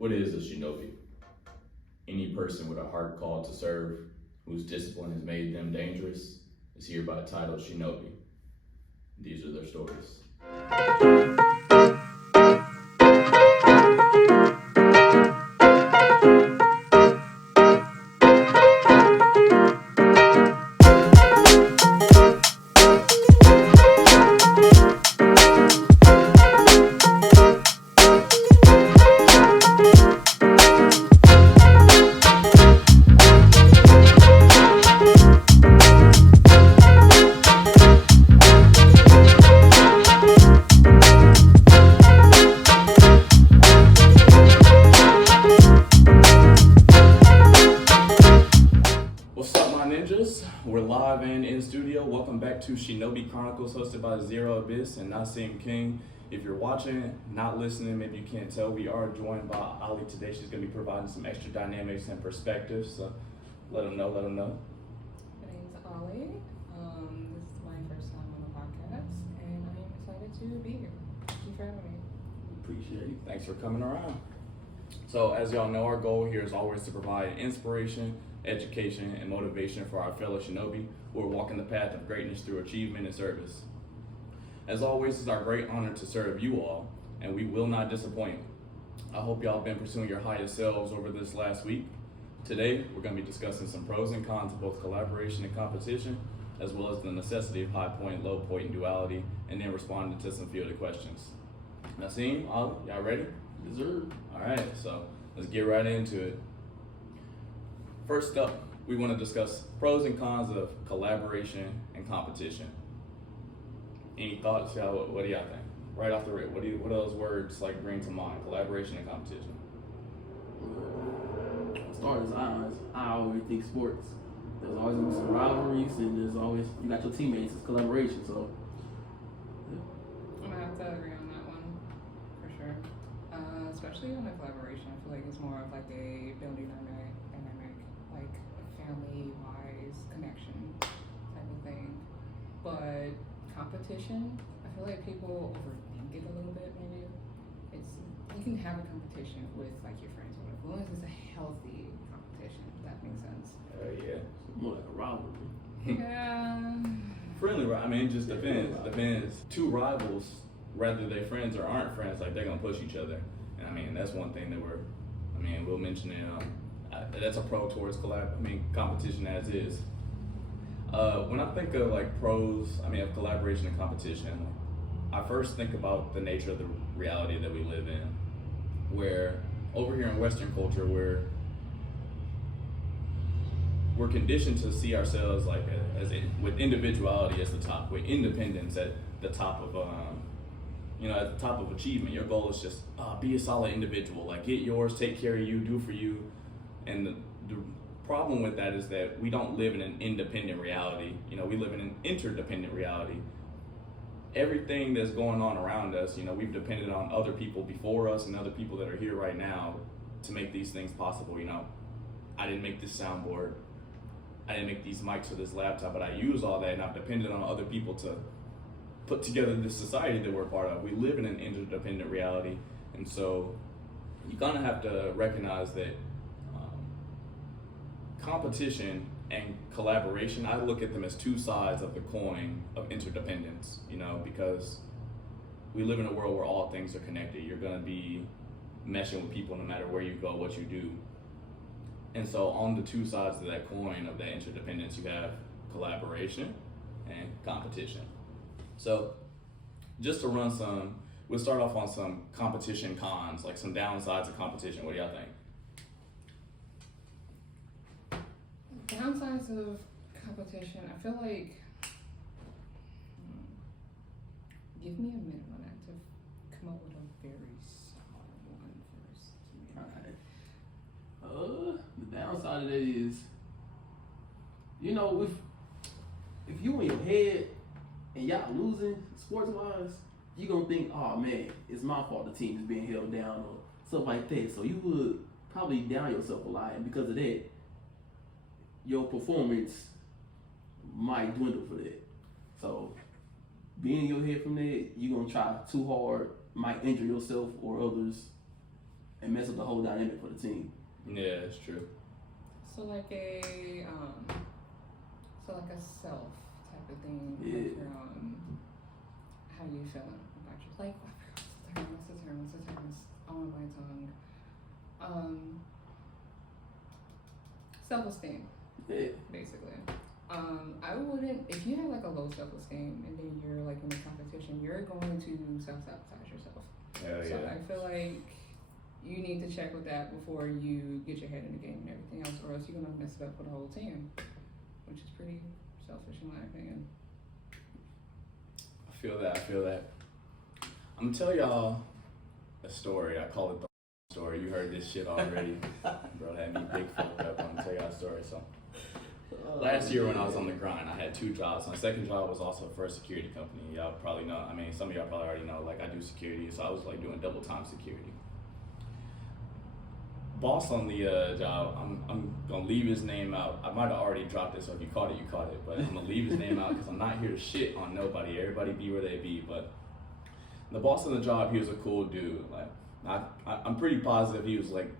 What is a shinobi? Any person with a heart called to serve, whose discipline has made them dangerous, is hereby titled shinobi. These are their stories. We're live and in studio. Welcome back to Shinobi Chronicles, hosted by Zero and Naseem King. If you're watching, not listening, maybe you can't tell, we are joined by Ollie today. She's going to be providing some extra dynamics and perspectives. So let them know. My name's Ollie. This is my first time on the podcast, and I am excited to be here. Thank you for having me. Appreciate it. Thanks for coming around. So as y'all know, our goal here is always to provide inspiration, education, and motivation for our fellow shinobi who are walking the path of greatness through achievement and service. As always, it's our great honor to serve you all, and we will not disappoint. I hope y'all have been pursuing your highest selves over this last week. Today, we're going to be discussing some pros and cons of both collaboration and competition, as well as the necessity of high point, low point, and duality, and then responding to some fielded questions. Naseem, Ollie, y'all ready? Yes, sir. All right, so let's get right into it. First up, we want to discuss pros and cons of collaboration and competition. Any thoughts, y'all? What do y'all think? Right off the rip, what do those words like bring to mind? Collaboration and competition. As far as I always think sports. There's always gonna be some rivalries, and there's always you got your teammates. It's collaboration, so. I'm gonna have to agree on that one for sure. Especially on the collaboration, I feel like it's more of like a building dynamic, like a family-wise connection type of thing. But competition, I feel like people overthink it a little bit. Maybe you can have a competition with like your friends or whatever, as long as it's a healthy competition. If that makes sense. Yeah. More like a rivalry. Yeah. Friendly, right? I mean, it just depends. Two rivals, whether they're friends or aren't friends, like they're gonna push each other. And I mean, that's one thing that we'll mention it. That's a pro towards competition as is. When I think of like pros, of collaboration and competition, I first think about the nature of the reality that we live in, where over here in Western culture, we're conditioned to see ourselves like with individuality as the top, with independence at the top of at the top of achievement. Your goal is just be a solid individual, like get yours, take care of you, do for you. And the problem with that is that we don't live in an independent reality. We live in an interdependent reality. Everything that's going on around us, we've depended on other people before us and other people that are here right now to make these things possible. I didn't make this soundboard. I didn't make these mics for this laptop, but I use all that, and I've depended on other people to put together this society that we're part of. We live in an interdependent reality, and so you kind of have to recognize that competition and collaboration, I look at them as two sides of the coin of interdependence, because we live in a world where all things are connected. You're going to be meshing with people no matter where you go, what you do. And so on the two sides of that coin of that interdependence, you have collaboration and competition. So just to run we'll start off on some competition cons, like some downsides of competition. What do y'all think? Downsides of competition, I feel like, give me a minute on that to come up with a very solid one first. Alright. The downside of that is, if you in your head and y'all losing sports wise, you gonna think, oh man, it's my fault the team is being held down or stuff like that. So you would probably down yourself a lot, and because of that, your performance might dwindle for that. So being in your head from that, you're gonna try too hard, might injure yourself or others and mess up the whole dynamic for the team. Yeah, it's true. So like a self type of thing. Yeah. Like your, how you feeling about your like what's the term? On my tongue. Self-esteem. Yeah. Basically. I wouldn't, if you have like a low self-esteem and then you're like in a competition, you're going to self-sabotage yourself. Hell So yeah. I feel like you need to check with that before you get your head in the game and everything else, or else you're gonna mess it up for the whole team, which is pretty selfish in my opinion. I feel that. I'm gonna tell y'all a story. I call it the story. You heard this shit already. Bro had me big fucked up. I'm gonna tell y'all a story. So last year when I was on the grind, I had 2 jobs. My second job was also for a security company. Y'all probably know. I mean, some of y'all probably already know. Like I do security, so I was like doing double time security. Boss on the job, I'm gonna leave his name out. I might have already dropped it, so if you caught it, you caught it. But I'm gonna leave his name out because I'm not here to shit on nobody. Everybody be where they be. But the boss on the job, he was a cool dude. Like I'm pretty positive he was like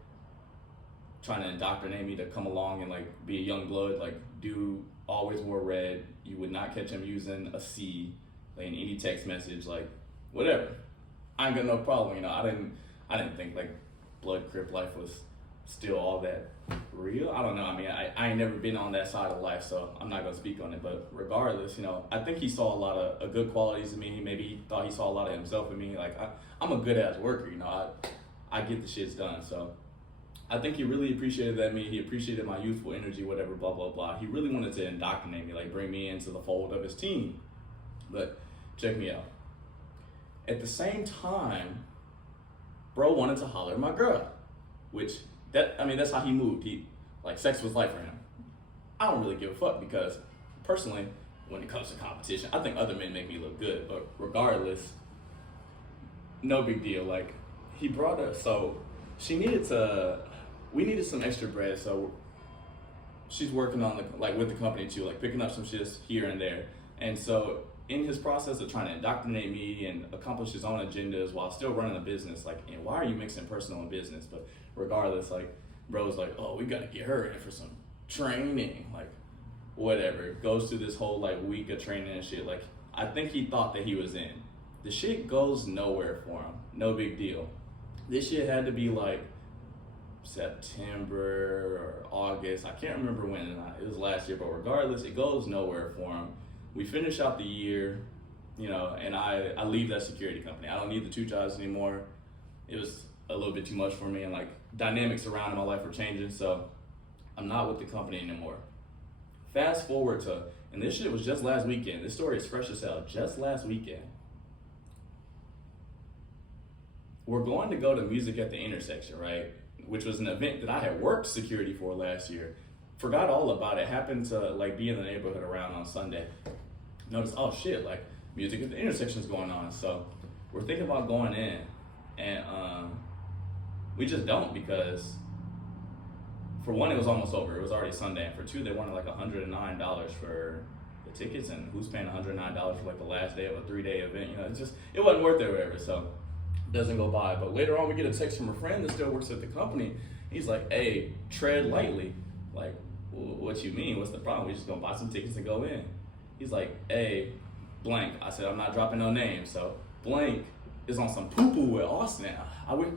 trying to indoctrinate me to come along and like be a young blood. Like dude always wore red. You would not catch him using a C like in any text message. Like whatever. I ain't got no problem. You know, I didn't think like blood crip life was still all that real. I don't know. I mean, I ain't never been on that side of life, so I'm not gonna speak on it. But regardless, you know, I think he saw a lot of good qualities in me. Maybe he thought he saw a lot of himself in me. Like I'm a good ass worker, you know. I get the shits done. So I think he really appreciated that me. He appreciated my youthful energy, whatever, blah blah blah. He really wanted to indoctrinate me, like bring me into the fold of his team. But check me out. At the same time, bro wanted to holler at my girl, which that's how he moved. He like sex was life for him. I don't really give a fuck because personally, when it comes to competition, I think other men make me look good. But regardless, no big deal. Like he brought her, so we needed some extra bread. So she's working on with the company too, like picking up some shifts here and there. And so in his process of trying to indoctrinate me and accomplish his own agendas while still running a business, like, and why are you mixing personal and business? But regardless, like, bro's like, oh, we gotta get her in for some training, like, whatever. Goes through this whole, like, week of training and shit. Like, I think he thought that he was in. The shit goes nowhere for him. No big deal. This shit had to be, like, September or August. I can't remember when. It was last year, but regardless, it goes nowhere for him. We finish out the year, you know, and I leave that security company. I don't need the 2 jobs anymore. It was a little bit too much for me, and like dynamics around in my life were changing, so I'm not with the company anymore. Fast forward to, and this shit was just last weekend. This story is fresh as hell. Just last weekend. We're going to go to Music at the Intersection, right? Which was an event that I had worked security for last year. Forgot all about it. Happened to like be in the neighborhood around on Sunday. Noticed, oh shit, like Music at the Intersection is going on. So we're thinking about going in, and we just don't, because for one, it was almost over. It was already Sunday, and for two, they wanted like $109 for the tickets, and who's paying $109 for like the last day of a 3-day event? You know, it wasn't worth it or whatever. So it doesn't go by. But later on, we get a text from a friend that still works at the company. He's like, hey, tread lightly. Like, what you mean? What's the problem? We just gonna buy some tickets and go in. He's like, hey, blank. I said, I'm not dropping no names. So blank is on some poo-poo with Austin.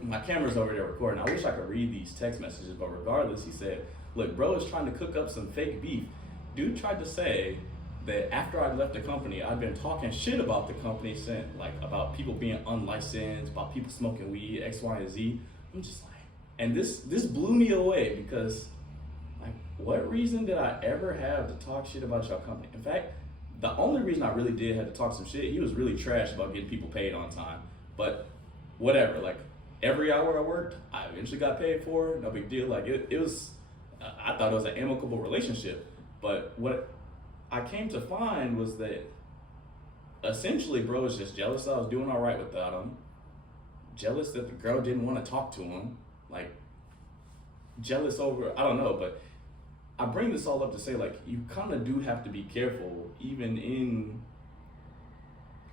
My camera's over there recording. I wish I could read these text messages, but regardless, he said, look, bro is trying to cook up some fake beef. Dude tried to say that after I left the company, I've been talking shit about the company, like about people being unlicensed, about people smoking weed, X, Y, and Z. I'm just like, and this blew me away, because like, what reason did I ever have to talk shit about your company? In fact, the only reason I really did have to talk some shit, he was really trash about getting people paid on time. But whatever, like every hour I worked, I eventually got paid for. No big deal. Like it was, I thought it was an amicable relationship. But what I came to find was that essentially bro was just jealous that I was doing all right without him. Jealous that the girl didn't want to talk to him. Like jealous over, I don't know, but I bring this all up to say, like, you kind of do have to be careful, even in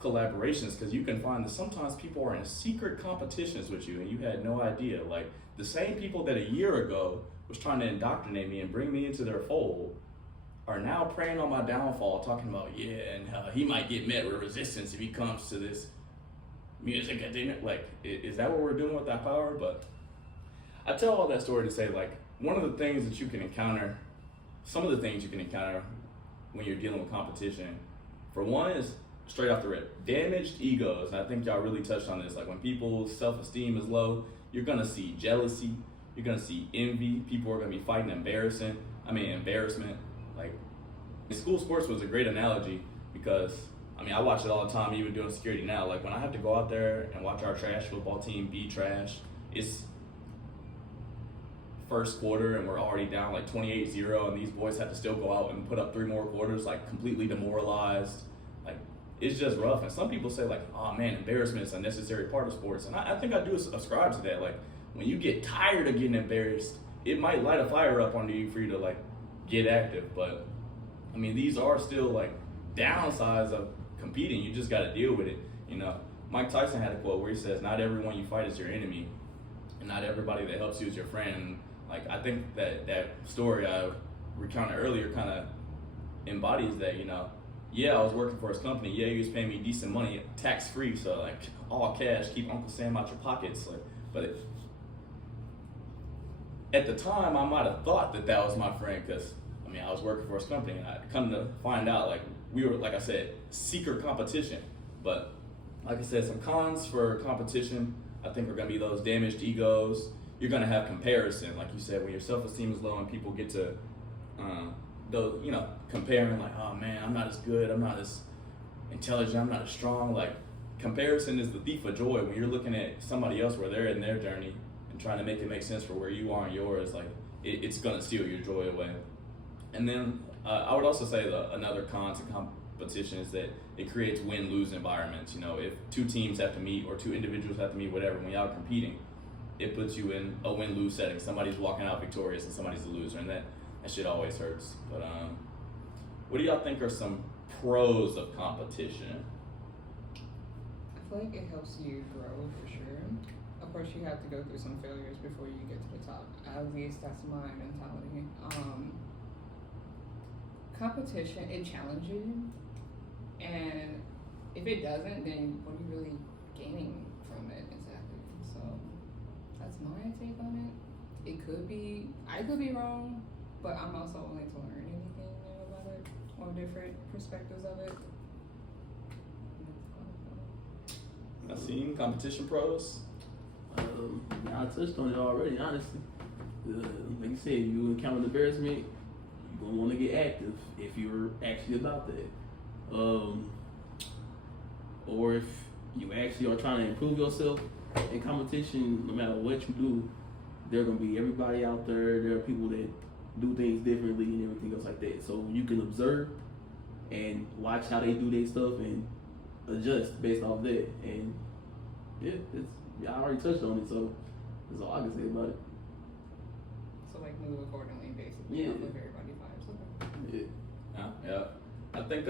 collaborations, because you can find that sometimes people are in secret competitions with you and you had no idea. Like the same people that a year ago was trying to indoctrinate me and bring me into their fold are now preying on my downfall, talking about, and he might get met with resistance if he comes to this music academia. Like, is that what we're doing with that power? But I tell all that story to say, like, one of the things that you can encounter, some of the things you can encounter when you're dealing with competition, for one, is straight off the rip, damaged egos. And I think y'all really touched on this. Like, when people's self-esteem is low, you're gonna see jealousy, you're gonna see envy, people are gonna be fighting embarrassment. Like, school sports was a great analogy because, I mean, I watch it all the time, even doing security now. Like, when I have to go out there and watch our trash football team be trash, it's first quarter and we're already down like 28-0, and these boys have to still go out and put up 3 more quarters, like completely demoralized. Like, it's just rough. And some people say, like, oh man, embarrassment is a necessary part of sports. And I think I do ascribe to that. Like, when you get tired of getting embarrassed, it might light a fire up under you for you to like get active. But I mean, these are still like downsides of competing. You just got to deal with it. You know, Mike Tyson had a quote where he says, not everyone you fight is your enemy, and not everybody that helps you is your friend. And like, I think that story I recounted earlier kind of embodies that. You know, yeah, I was working for his company. Yeah, he was paying me decent money, tax free, so like all cash, keep Uncle Sam out your pockets. Like, but at the time, I might have thought that was my friend, because I mean, I was working for his company, and I come to find out, like, we were, like I said, secret competition. But like I said, some cons for competition, I think, are gonna be those damaged egos. You're gonna have comparison, like you said, when your self-esteem is low and people get to, comparing, like, oh man, I'm not as good, I'm not as intelligent, I'm not as strong. Like, comparison is the thief of joy. When you're looking at somebody else where they're in their journey and trying to make it make sense for where you are in yours, like, it's gonna steal your joy away. And then I would also say another con to competition is that it creates win-lose environments. You know, if 2 teams have to meet or 2 individuals have to meet, whatever, when y'all competing, it puts you in a win-lose setting. Somebody's walking out victorious and somebody's a loser, and that shit always hurts. But what do y'all think are some pros of competition? I feel like it helps you grow for sure. Of course, you have to go through some failures before you get to the top. At least that's my mentality. Competition, it challenges you, and if it doesn't, then what are you really gaining from it exactly? So that's my take on it. I could be wrong, but I'm also willing to learn anything new about it or different perspectives of it. Naseem, competition pros? I touched on it already, honestly. Like you said, you encounter embarrassment, you're going to want to get active if you're actually about that. Or if you actually are trying to improve yourself in competition, no matter what you do, there are going to be everybody out there. There are people that do things differently and everything else like that. So you can observe and watch how they do their stuff and adjust based off that. And yeah, I already touched on it, so that's all I can say about it. So like move accordingly, basically. Yeah. Off of everybody vibes. Okay. Yeah. I think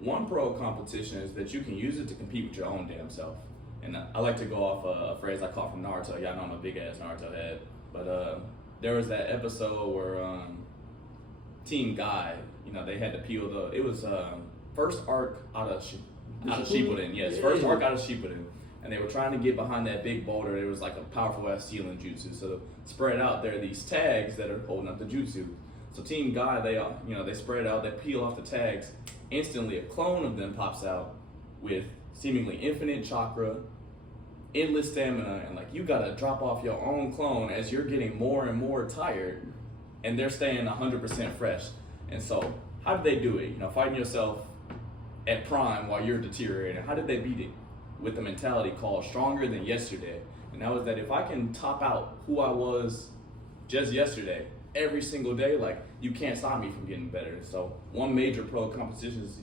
one pro of competition is that you can use it to compete with your own damn self. And I like to go off a phrase I caught from Naruto. Y'all know I'm a big ass Naruto head. But there was that episode where Team Guy, you know, they had to peel it was first arc out of Shippuden. Yes, first arc out of Shippuden. And they were trying to get behind that big boulder. There was like a powerful ass sealing jutsu. So spread out, there are these tags that are holding up the jutsu. So Team Guy, they spread out, they peel off the tags. Instantly, a clone of them pops out with seemingly infinite chakra, endless stamina, and like you gotta drop off your own clone as you're getting more and more tired, and they're staying 100% fresh. And so, how did they do it? You know, fighting yourself at prime while you're deteriorating. How did they beat it? With the mentality called stronger than yesterday. And that was that if I can top out who I was just yesterday, every single day, like, you can't stop me from getting better. So one major pro competition is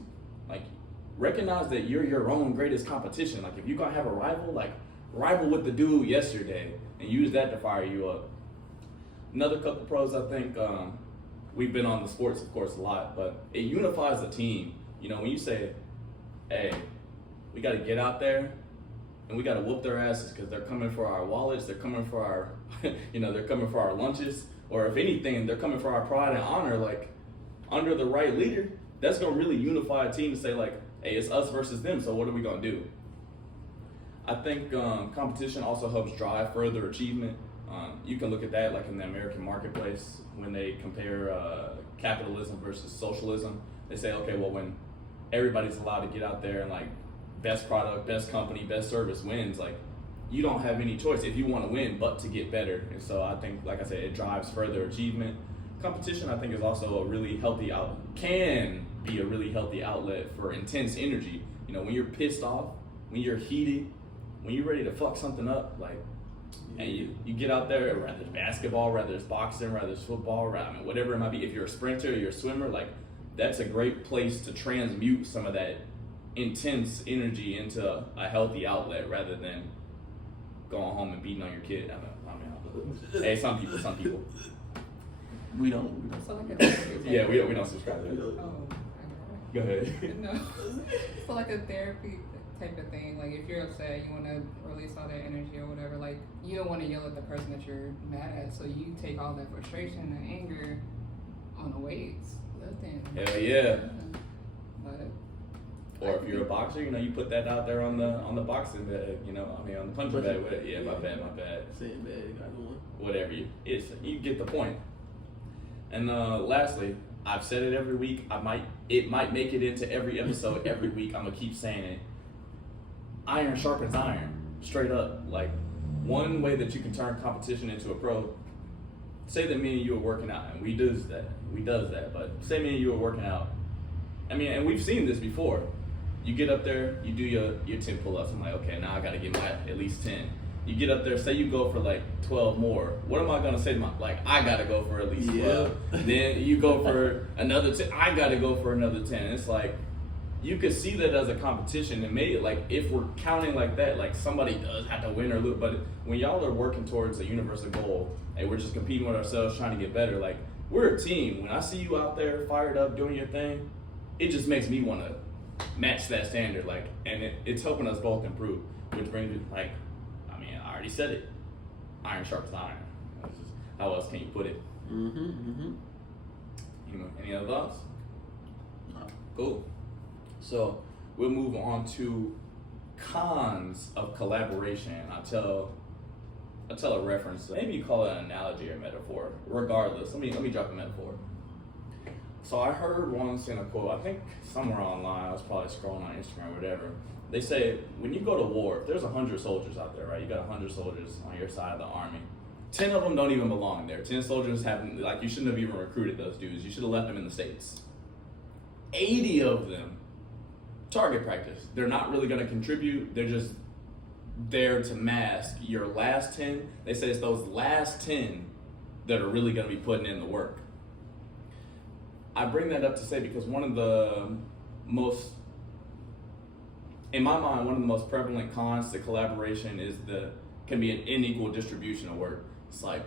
like, recognize that you're your own greatest competition. Like, if you're gonna have a rival, like, rival with the dude yesterday and use that to fire you up. Another couple pros, I think, we've been on the sports, of course, a lot, but it unifies the team. You know, when you say, hey, We got to get out there and we got to whoop their asses because they're coming for our wallets. They're coming for our, they're coming for our lunches. Or if anything, they're coming for our pride and honor. Like, under the right leader, that's going to really unify a team to say, like, hey, it's us versus them, so what are we going to do? I think competition also helps drive further achievement. You can look at that like in the American marketplace when they compare capitalism versus socialism. They say, okay, well, when everybody's allowed to get out there and like best product, best company, best service wins, like you don't have any choice if you want to win but to get better. And so I think, like I said, it drives further achievement. Competition, I think, is also a really healthy can be a really healthy outlet for intense energy. When you're pissed off, when you're heated, when you're ready to fuck something up, like, and you get out there, whether it's basketball, whether it's boxing, whether it's football, whatever it might be, if you're a sprinter, you're a swimmer, like, that's a great place to transmute some of that intense energy into a healthy outlet rather than going home and beating on your kid. Hey, some people. We don't. So like a therapy Yeah, we don't subscribe to that. Oh, Go ahead. no. So like a therapy type of thing. Like if you're upset, you want to release all that energy or whatever. Like you don't want to yell at the person that you're mad at, so you take all that frustration and anger on the weights, lifting. Hell yeah. But or if you're a boxer, you put that out there on the boxing bag, on the punching bag. Yeah, my bad. Sandbag, got one. Whatever you get the point. And lastly, I've said it every week. It might make it into every episode every week. I'm gonna keep saying it. Iron sharpens iron, straight up. Like one way that you can turn competition into a pro. Say that me and you are working out, and we does that. But say me and you are working out. And we've seen this before. You get up there, you do your 10 pull-ups. I'm like, okay, now I gotta get my at least 10. You get up there, say you go for like 12 more. What am I gonna say to I gotta go for at least 12. Then you go for another 10. I gotta go for another 10. It's like, you could see that as a competition and maybe like if we're counting like that, like somebody does have to win or lose. But when y'all are working towards a universal goal and we're just competing with ourselves, trying to get better, like we're a team. When I see you out there fired up doing your thing, it just makes me want to match that standard. Like, and it's helping us both improve, which brings me I already said it. Iron sharpens iron. How else can you put it? Any other thoughts? No. Cool. So we'll move on to cons of collaboration. I'll tell a reference. Maybe you call it an analogy or metaphor. Regardless, let me drop a metaphor. So I heard once in a quote, I think somewhere online, I was probably scrolling on Instagram or whatever. They say, when you go to war, if there's 100 soldiers out there, right? You got 100 soldiers on your side of the army. 10 of them don't even belong there. 10 soldiers haven't, you shouldn't have even recruited those dudes. You should have left them in the States. 80 of them, target practice. They're not really gonna contribute. They're just there to mask your last 10. They say it's those last 10 that are really gonna be putting in the work. I bring that up to say because one of the most prevalent cons to collaboration can be an unequal distribution of work. It's like,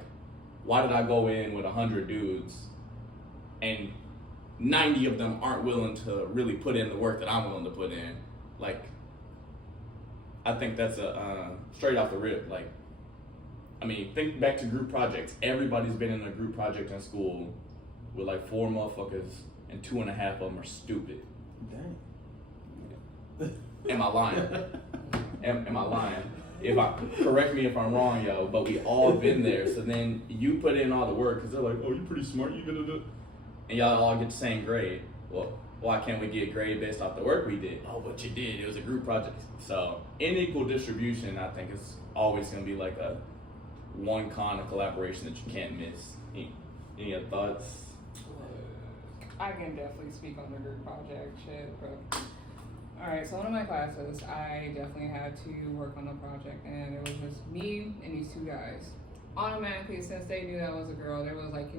why did I go in with 100 dudes and 90 of them aren't willing to really put in the work that I'm willing to put in? Like, I think that's a straight off the rip. Think back to group projects. Everybody's been in a group project in school with 4 motherfuckers and 2.5 of them are stupid. Dang. Am I lying? Am I lying? Correct me if I'm wrong, yo, but we all been there. So then you put in all the work because they're like, oh, you're pretty smart, you gonna do, and y'all all get the same grade. Well, why can't we get a grade based off the work we did? Oh, but you did. It was a group project. So unequal distribution, I think, is always gonna be like a one con of collaboration that you can't miss. Any other thoughts? I can definitely speak on the group project shit, but alright, so one of my classes, I definitely had to work on a project, and it was just me and these 2 guys. Automatically, since they knew that was a girl, they was like,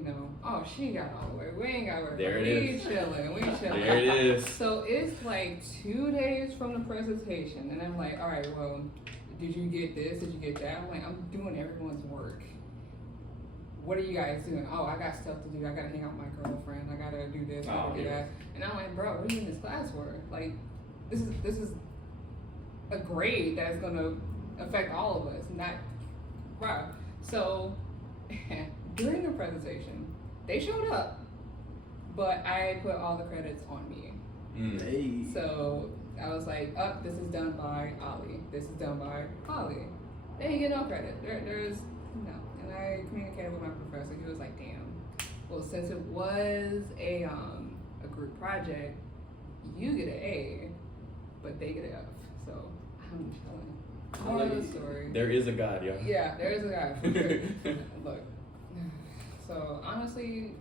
oh, she got all the way. We ain't got to work. There it is. We chilling. There it is. So it's 2 days from the presentation, and I'm like, alright, well, did you get this? Did you get that? I'm like, I'm doing everyone's work. What are you guys doing? Oh, I got stuff to do. I gotta hang out with my girlfriend. I gotta do this. I gotta do that. And I'm like, bro, what are you in this class for? This is a grade that's gonna affect all of us, not right. So during the presentation, they showed up, but I put all the credits on me. Hey. So I was like, oh, this is done by Ollie. This is done by Ollie. They didn't get no credit. There's no. And I communicated with my professor. He was like, damn. Well, since it was a group project, you get an A, but they get an F. So I'm chilling. Moral of the story. There is a God, yo. Yeah, there is a God for sure. Look. So honestly,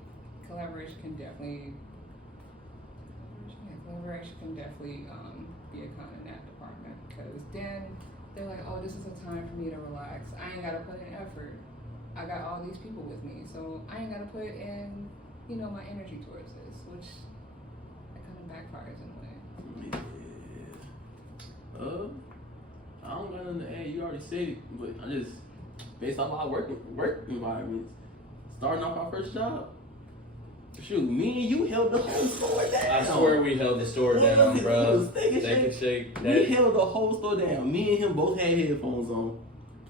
collaboration can definitely be a con in that department, because then they're like, oh, this is a time for me to relax. I ain't gotta put in effort. I got all these people with me, so I ain't gotta put in, my energy towards this, which that kind of backfires in a way. Yeah. I don't got nothing to add. You already said it, but I just based off our work environments, starting off our first job. Shoot, me and you held the whole store down. I swear we held the store down, bro. Shake. We held the whole store down. Me and him both had headphones on.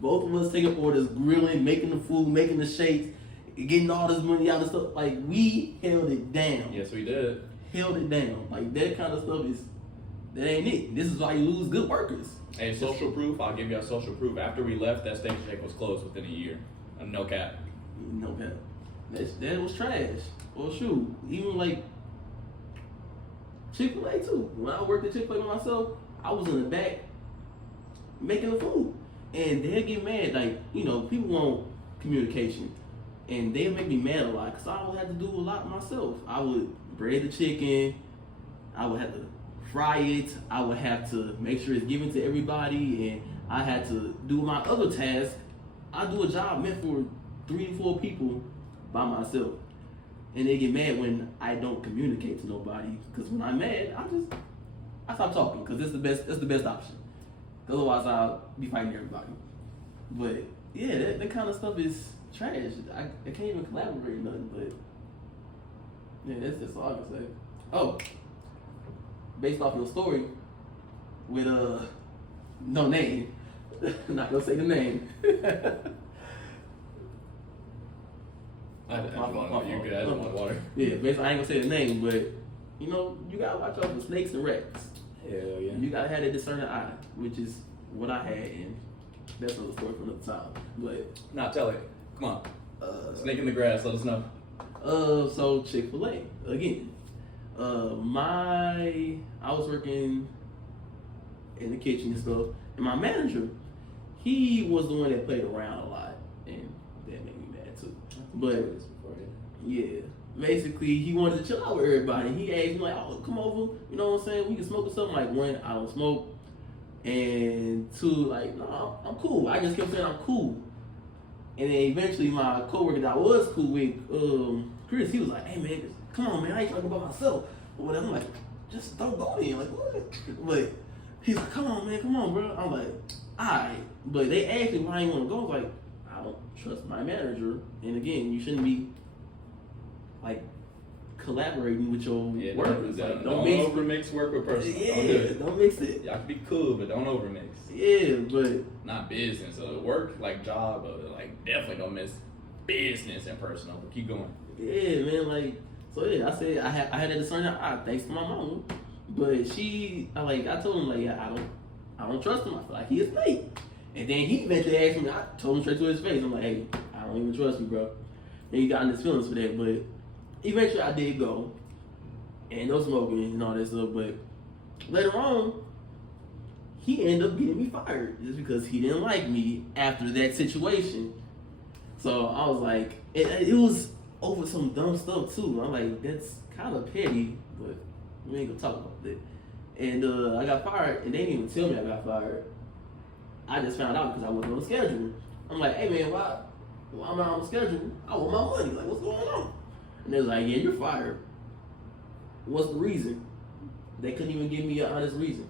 Both of us taking orders, grilling, making the food, making the shakes, getting all this money out of stuff. Like, we held it down. Yes, we did. Held it down. Like, that kind of stuff that ain't it. This is why you lose good workers. Hey, social proof, I'll give you a social proof. After we left, that Steak Shake was closed within a year. No cap. No cap. That was trash. Well, shoot, even like Chick-fil-A too. When I worked at Chick-fil-A by myself, I was in the back making the food. And they'll get mad, like, people want communication. And they'll make me mad a lot, because I would have to do a lot myself. I would bread the chicken, I would have to fry it, I would have to make sure it's given to everybody, and I had to do my other tasks. I do a job meant for 3 to 4 people by myself. And they get mad when I don't communicate to nobody, because when I'm mad, I stop talking, because it's the best option. Otherwise, I'll be fighting everybody. But yeah, that kind of stuff is trash. I can't even collaborate or nothing. But yeah, that's all I can say. Oh, based off your story with no name, not gonna say the name. I just want you good. I just want water. Yeah, basically, I ain't gonna say the name, but you gotta watch out for snakes and rats. Hell yeah. You gotta have that discerning eye, which is what I had, and that's another story from another time. But nah, tell it. Come on. Snake in the grass. Let us know. So Chick-fil-A again. I was working in the kitchen and stuff, and my manager, he was the one that played around a lot, and that made me mad too. But yeah, basically he wanted to chill out with everybody. He asked me like, "Oh, come over, you know what I'm saying? We can smoke or something." Like, 1, I don't smoke, and 2, like, no, I'm cool. I just kept saying I'm cool, and then eventually my coworker that I was cool with, Chris, he was like, "Hey man, come on man, I ain't talking about myself." But whatever, I'm like, just don't go in. Like, what? But he's like, come on man, come on bro. I'm like, alright. But they asked me why I didn't want to go. I was like, I don't trust my manager. And again, you shouldn't be like collaborating with your workers. Don't overmix work with personal. Yeah, don't mix it. Y'all can be cool, but don't overmix. Yeah, but not business. Work, like job, like definitely don't mix business and personal. But keep going. Yeah, man. Like, so yeah, I said I had that discerning eye, thanks to my mom. But I told him like, I don't trust him. I feel like he is fake. And then he eventually asked me. I told him straight to his face. I'm like, hey, I don't even trust you, bro. And he got in his feelings for that. But eventually, I did go, and no smoking and all that stuff. But later on, he ended up getting me fired just because he didn't like me after that situation. So I was like, it was over some dumb stuff too. I'm like, that's kind of petty, but we ain't gonna talk about that. And I got fired, and they didn't even tell me I got fired. I just found out because I wasn't on the schedule. I'm like, hey man, why I'm not on the schedule? I want my money. Like, what's going on? And they was like, yeah, you're fired. What's the reason? They couldn't even give me an honest reason.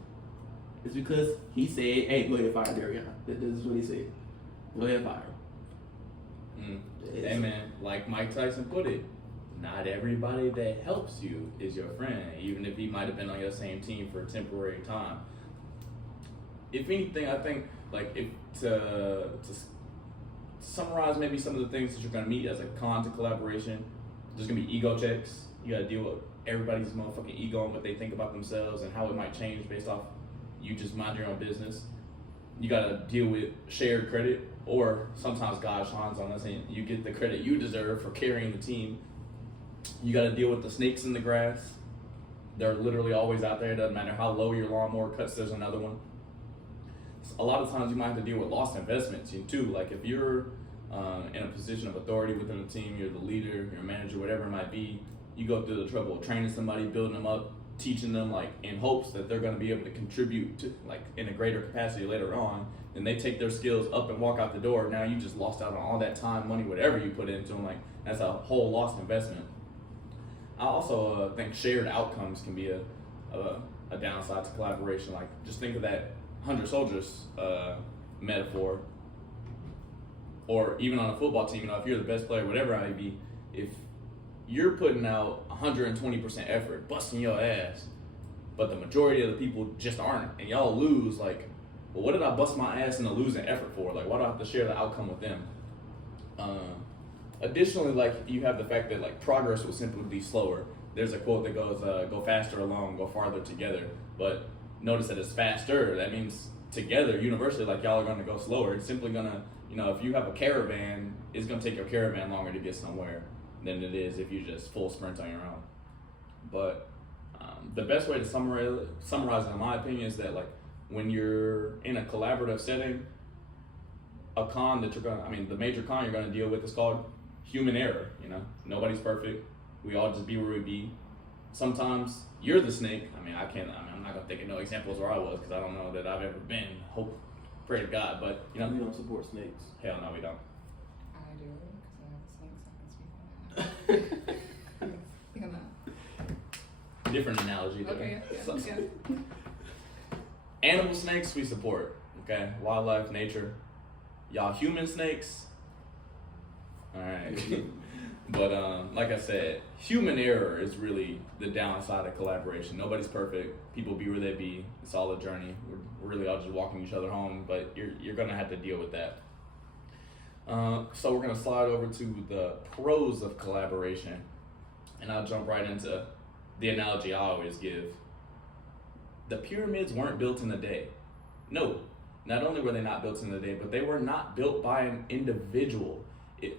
It's because he said, hey, go ahead, fire Darian. This is what he said. Go ahead, fire him. Hey man, like Mike Tyson put it, not everybody that helps you is your friend, even if he might have been on your same team for a temporary time. if anything, I think like if to summarize maybe some of the things that you're gonna meet as a con to collaboration, there's gonna be ego checks. You gotta deal with everybody's motherfucking ego and what they think about themselves and how it might change based off you just mind your own business. You gotta deal with shared credit, or sometimes God shines on us and you get the credit you deserve for carrying the team. You gotta deal with the snakes in the grass. They're literally always out there. It doesn't matter how low your lawnmower cuts, there's another one. A lot of times you might have to deal with lost investments too. Like if you're in a position of authority within a team, you're the leader, you're a manager, whatever it might be, you go through the trouble of training somebody, building them up, teaching them like in hopes that they're going to be able to contribute to like in a greater capacity later on. Then they take their skills up and walk out the door. Now you just lost out on all that time, money, whatever you put into them. Like that's a whole lost investment. I also think shared outcomes can be a downside to collaboration. Like just think of that 100 soldiers metaphor, or even on a football team. If you're the best player, whatever it may be, if you're putting out 120% effort, busting your ass, but the majority of the people just aren't, and y'all lose, like, well, what did I bust my ass in a losing effort for? Like, why do I have to share the outcome with them? Additionally, like, you have the fact that, like, progress will simply be slower. There's a quote that goes, go faster alone, go farther together. But notice that it's faster. That means together, universally, like, y'all are going to go slower. It's simply going to, if you have a caravan, it's going to take your caravan longer to get somewhere than it is if you just full sprint on your own. But the best way to summarize it, in my opinion, is that, like, when you're in a collaborative setting, a con that the major con you're going to deal with is called human error. Nobody's perfect. We all just be where we be. Sometimes you're the snake. I'm not going to think of no examples where I was, because I don't know that I've ever been. Hope, pray to God, but we don't support snakes. Hell no, we don't. I do, because I have snakes I can speak on. You know. Different analogy there. Okay, yeah. Animal snakes we support, okay? Wildlife, nature. Y'all human snakes, all right. But like I said, human error is really the downside of collaboration. Nobody's perfect. People be where they be. It's all a journey. We're really all just walking each other home, but you're gonna have to deal with that. So we're gonna slide over to the pros of collaboration, and I'll jump right into the analogy I always give. The pyramids weren't built in a day. No, not only were they not built in a day, but they were not built by an individual.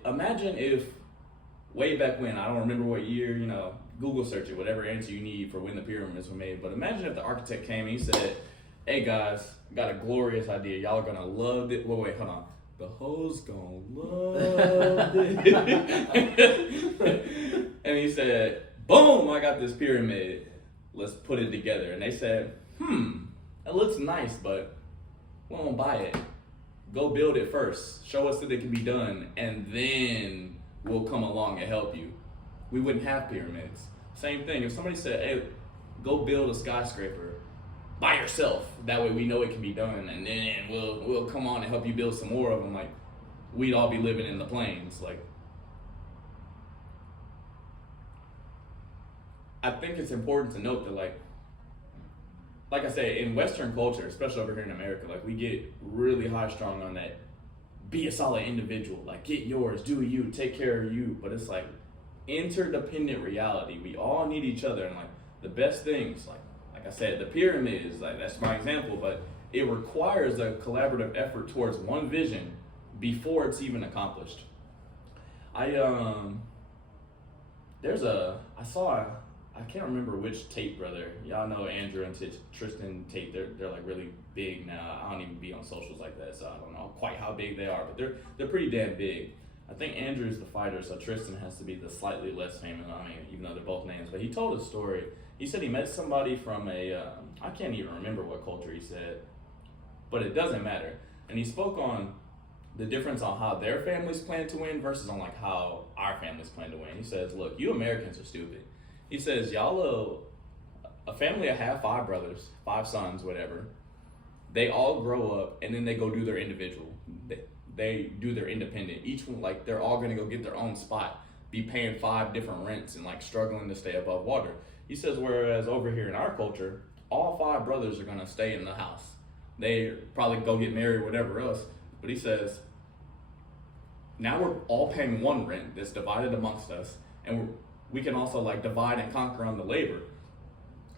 Imagine if way back when, I don't remember what year, Google search it, whatever answer you need for when the pyramids were made. But imagine if the architect came and he said, hey guys, got a glorious idea. Y'all are gonna love it. Wait, hold on. The hoes gonna love it. And he said, boom, I got this pyramid. Let's put it together. And they said, it looks nice, but we won't buy it. Go build it first. Show us that it can be done, and then we'll come along and help you. We wouldn't have pyramids. Same thing. If somebody said, hey, go build a skyscraper by yourself, that way we know it can be done, and then we'll come on and help you build some more of them, like, we'd all be living in the plains. Like, I think it's important to note that, like I say, in Western culture, especially over here in America, like, we get really high strung on that, be a solid individual, like, get yours, do you, take care of you. But it's like interdependent reality. We all need each other, and like the best things, like I said, the pyramids, like that's my example, but it requires a collaborative effort towards one vision before it's even accomplished. I can't remember which Tate brother. Y'all know Andrew and Tristan Tate. They're like really big now. I don't even be on socials like that, so I don't know quite how big they are, but they're pretty damn big. I think Andrew's the fighter, so Tristan has to be the slightly less famous. Even though they're both names. But he told a story. He said he met somebody from I can't even remember what culture he said, but it doesn't matter. And he spoke on the difference on how their families plan to win versus on like how our families plan to win. He says, look, you Americans are stupid. He says, y'all a family of 5 brothers, 5 sons, whatever. They all grow up and then they go do their individual. They do their independent. Each one, like, they're all gonna go get their own spot, be paying 5 different rents and like struggling to stay above water. He says, whereas over here in our culture, all 5 brothers are gonna stay in the house. they probably go get married or whatever else. But he says, now we're all paying one rent that's divided amongst us, and we can also like divide and conquer on the labor.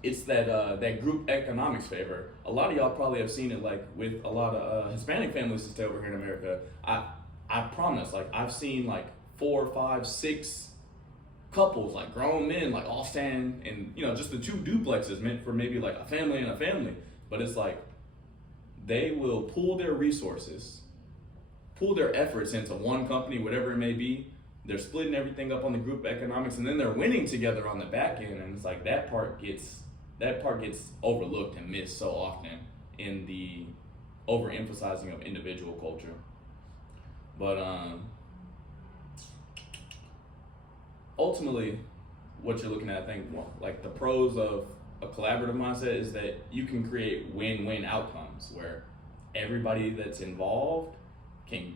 It's that group economics favor. A lot of y'all probably have seen it like with a lot of Hispanic families that stay over here in America. I promise, like I've seen like 4, 5, 6 couples, like grown men, like all stand in, you know, just the 2 duplexes meant for maybe like a family and a family. But it's like they will pool their resources, pool their efforts into one company, whatever it may be. They're splitting everything up on the group economics, and then they're winning together on the back end. And it's like that part gets overlooked and missed so often in the overemphasizing of individual culture. But ultimately, what you're looking at, I think, like the pros of a collaborative mindset is that you can create win-win outcomes where everybody that's involved can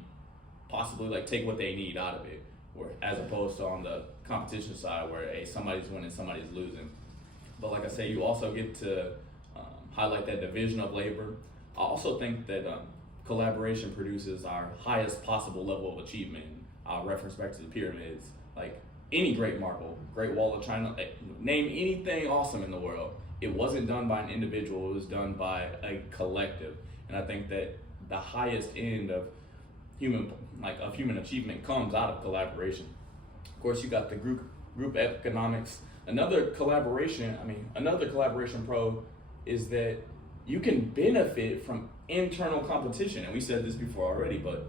possibly like take what they need out of it, where as opposed to on the competition side where somebody's winning, somebody's losing. But like I say, you also get to highlight that division of labor. I also think that collaboration produces our highest possible level of achievement. I'll reference back to the pyramids. Like any great marble, Great Wall of China, name anything awesome in the world. It wasn't done by an individual, it was done by a collective. And I think that the highest end of human achievement comes out of collaboration. Of course, you got the group economics. Another collaboration pro is that you can benefit from internal competition. And we said this before already, but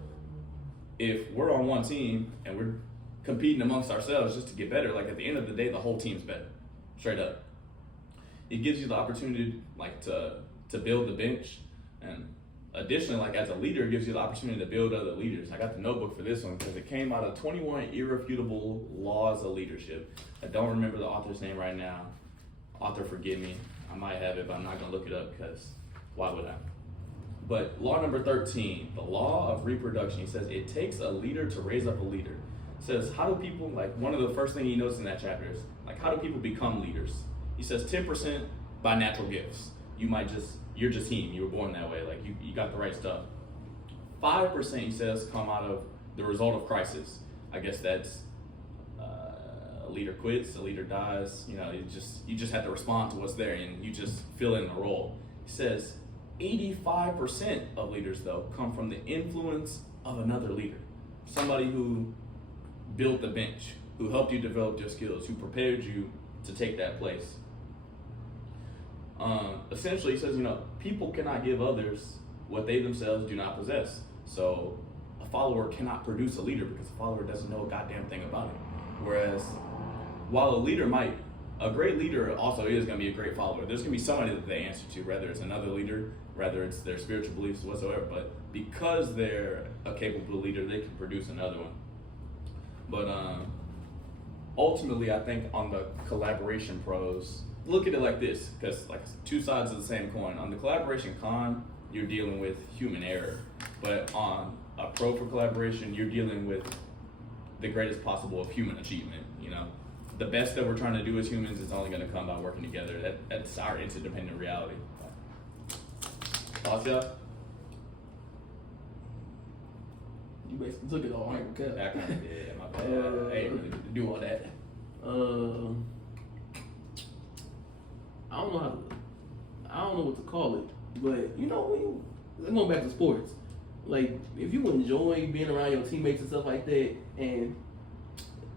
if we're on one team and we're competing amongst ourselves just to get better, like at the end of the day, the whole team's better, straight up. It gives you the opportunity like to build the bench, and additionally, like as a leader, it gives you the opportunity to build other leaders. I got the notebook for this one because it came out of 21 Irrefutable Laws of Leadership. I don't remember the author's name right now. Author, forgive me. I might have it, but I'm not gonna look it up because why would I? But law number 13, the law of reproduction. He says it takes a leader to raise up a leader. It says, how do people, like one of the first things he notes in that chapter is, like how do people become leaders? He says 10% by natural gifts. You're just him, you were born that way, like you got the right stuff. 5%, he says, come out of the result of crisis. I guess that's a leader quits, a leader dies, you know, you just have to respond to what's there and you just fill in the role. He says 85% of leaders though come from the influence of another leader. Somebody who built the bench, who helped you develop your skills, who prepared you to take that place. Essentially, he says, you know, people cannot give others what they themselves do not possess. So a follower cannot produce a leader because a follower doesn't know a goddamn thing about it. Whereas while a great leader also is going to be a great follower. There's going to be somebody that they answer to, whether it's another leader, whether it's their spiritual beliefs whatsoever. But because they're a capable leader, they can produce another one. But ultimately, I think on the collaboration pros, look at it like this, because like 2 sides of the same coin. On the collaboration con, you're dealing with human error. But on a pro for collaboration, you're dealing with the greatest possible of human achievement, you know? The best that we're trying to do as humans is only going to come by working together. That's our interdependent reality. Thoughts, y'all? You basically took it all. Okay. I kind of did. My bad. I ain't really get to do all that. I don't know what to call it, but you know, let's go back to sports. Like, if you enjoy being around your teammates and stuff like that, and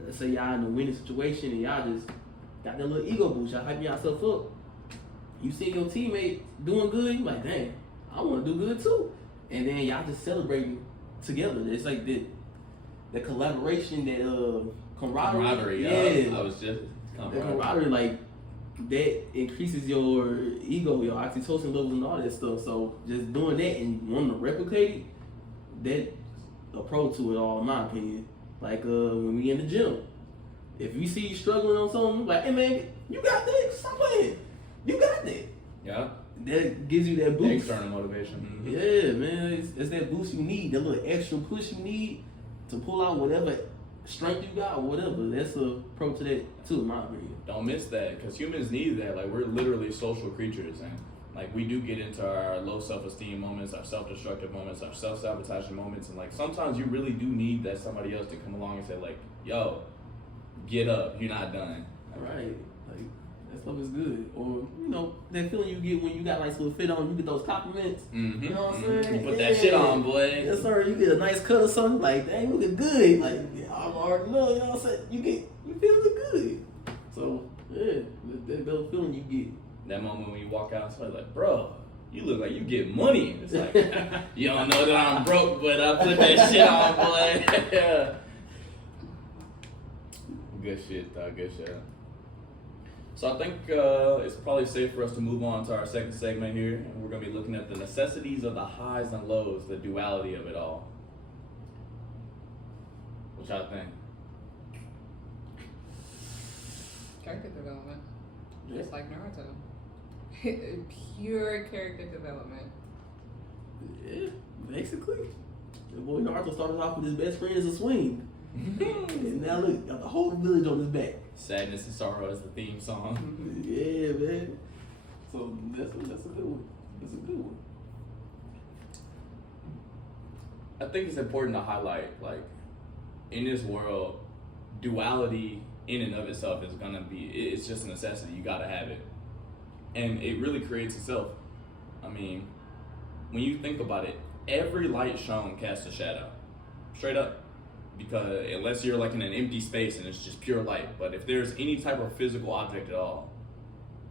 let's say y'all in a winning situation and y'all just got that little ego boost, y'all hyping yourself up. You see your teammate doing good, you like, dang, I want to do good too. And then y'all just celebrating together. It's like the collaboration, that camaraderie. Yeah. I was just the camaraderie, like that increases your ego, your oxytocin levels, and all that stuff. So just doing that and wanting to replicate it, that a pro to it all, in my opinion. Like when we in the gym, if you see you struggling on something, like, hey man, you got that, stop playing, you got that. Yeah. That gives you that boost. External motivation. Mm-hmm. Yeah, man, it's that boost you need, that little extra push you need to pull out whatever strength you got or whatever. That's a pro to that too, in my opinion. Don't miss that, because humans need that. Like, we're literally social creatures, and like we do get into our low self-esteem moments, our self-destructive moments, our self-sabotaging moments, and like sometimes you really do need that somebody else to come along and say like, yo, get up, you're not done. Right. Like that stuff is good. Or, you know, that feeling you get when you got nice little fit on, you get those compliments. Mm-hmm. You know what I'm saying? You put that shit on, boy. Yes, sir. You get a nice cut or something, like, dang, looking good. Like, yeah, I already know, you know what I'm saying? You feel good. So, yeah, that feeling you get. That moment when you walk out, it's like, bro, you look like you get money. It's like, you don't know that I'm broke, but I put that shit on, boy. Yeah. Good shit, dog. Good shit. So I think it's probably safe for us to move on to our second segment here, and we're going to be looking at the necessities of the highs and lows, the duality of it all. What y'all think? Character development. Yeah. Just like Naruto. Pure character development. Yeah, basically. The boy Naruto started off with his best friend as a swing. And now look, got the whole village on his back. Sadness and Sorrow is the theme song. Yeah, man. So that's a good one. That's a good one. I think it's important to highlight, like, in this world, duality in and of itself is gonna be, it's just a necessity. You gotta have it. And it really creates itself. I mean, when you think about it, every light shown casts a shadow. Straight up. Because unless you're like in an empty space and it's just pure light, but if there's any type of physical object at all,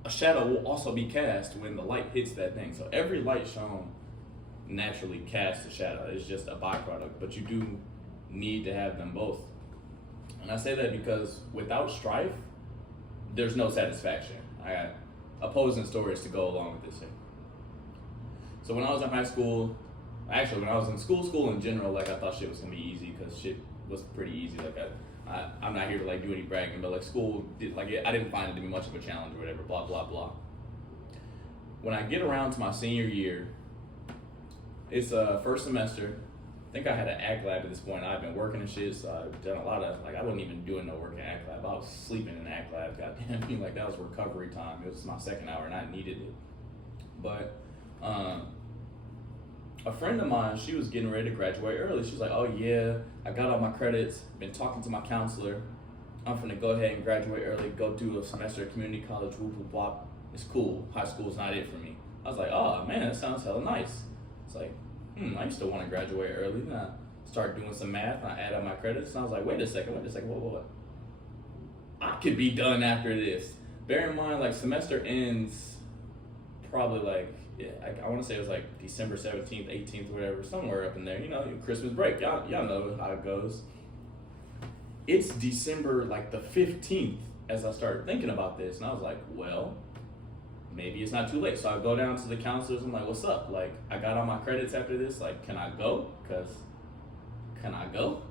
a shadow will also be cast when the light hits that thing. So every light shown naturally casts a shadow. It's just a byproduct, but you do need to have them both. And I say that because without strife, there's no satisfaction. I got opposing stories to go along with this thing. So when I was in high school, actually when I was in school in general, like I thought shit was gonna be easy because shit was pretty easy. Like I'm not here to like do any bragging, but like school did, like I didn't find it to be much of a challenge or whatever. Blah blah blah. When I get around to my senior year, it's first semester. I think I had an ACT lab at this point. I've been working and shit, so I've done a lot of, like, I wasn't even doing no work in ACT lab. I was sleeping in ACT lab, goddamn me. Like, that was recovery time. It was my second hour, and I needed it. But a friend of mine, she was getting ready to graduate early. She was like, oh, yeah, I got all my credits, been talking to my counselor. I'm finna go ahead and graduate early, go do a semester at community college, whoop, whoop, whop. It's cool. High school's not it for me. I was like, oh, man, that sounds hella nice. It's like, I used to want to graduate early. And I started doing some math, and I added up my credits, and I was like, wait a second, what? I could be done after this. Bear in mind, like, semester ends probably like, yeah, I want to say it was like December 17th, 18th, whatever, somewhere up in there. You know, Christmas break. Y'all know how it goes. It's December like the 15th as I started thinking about this, and I was like, well, maybe it's not too late. So I go down to the counselors. I'm like, what's up? Like, I got all my credits after this. Like, can I go? Can I go?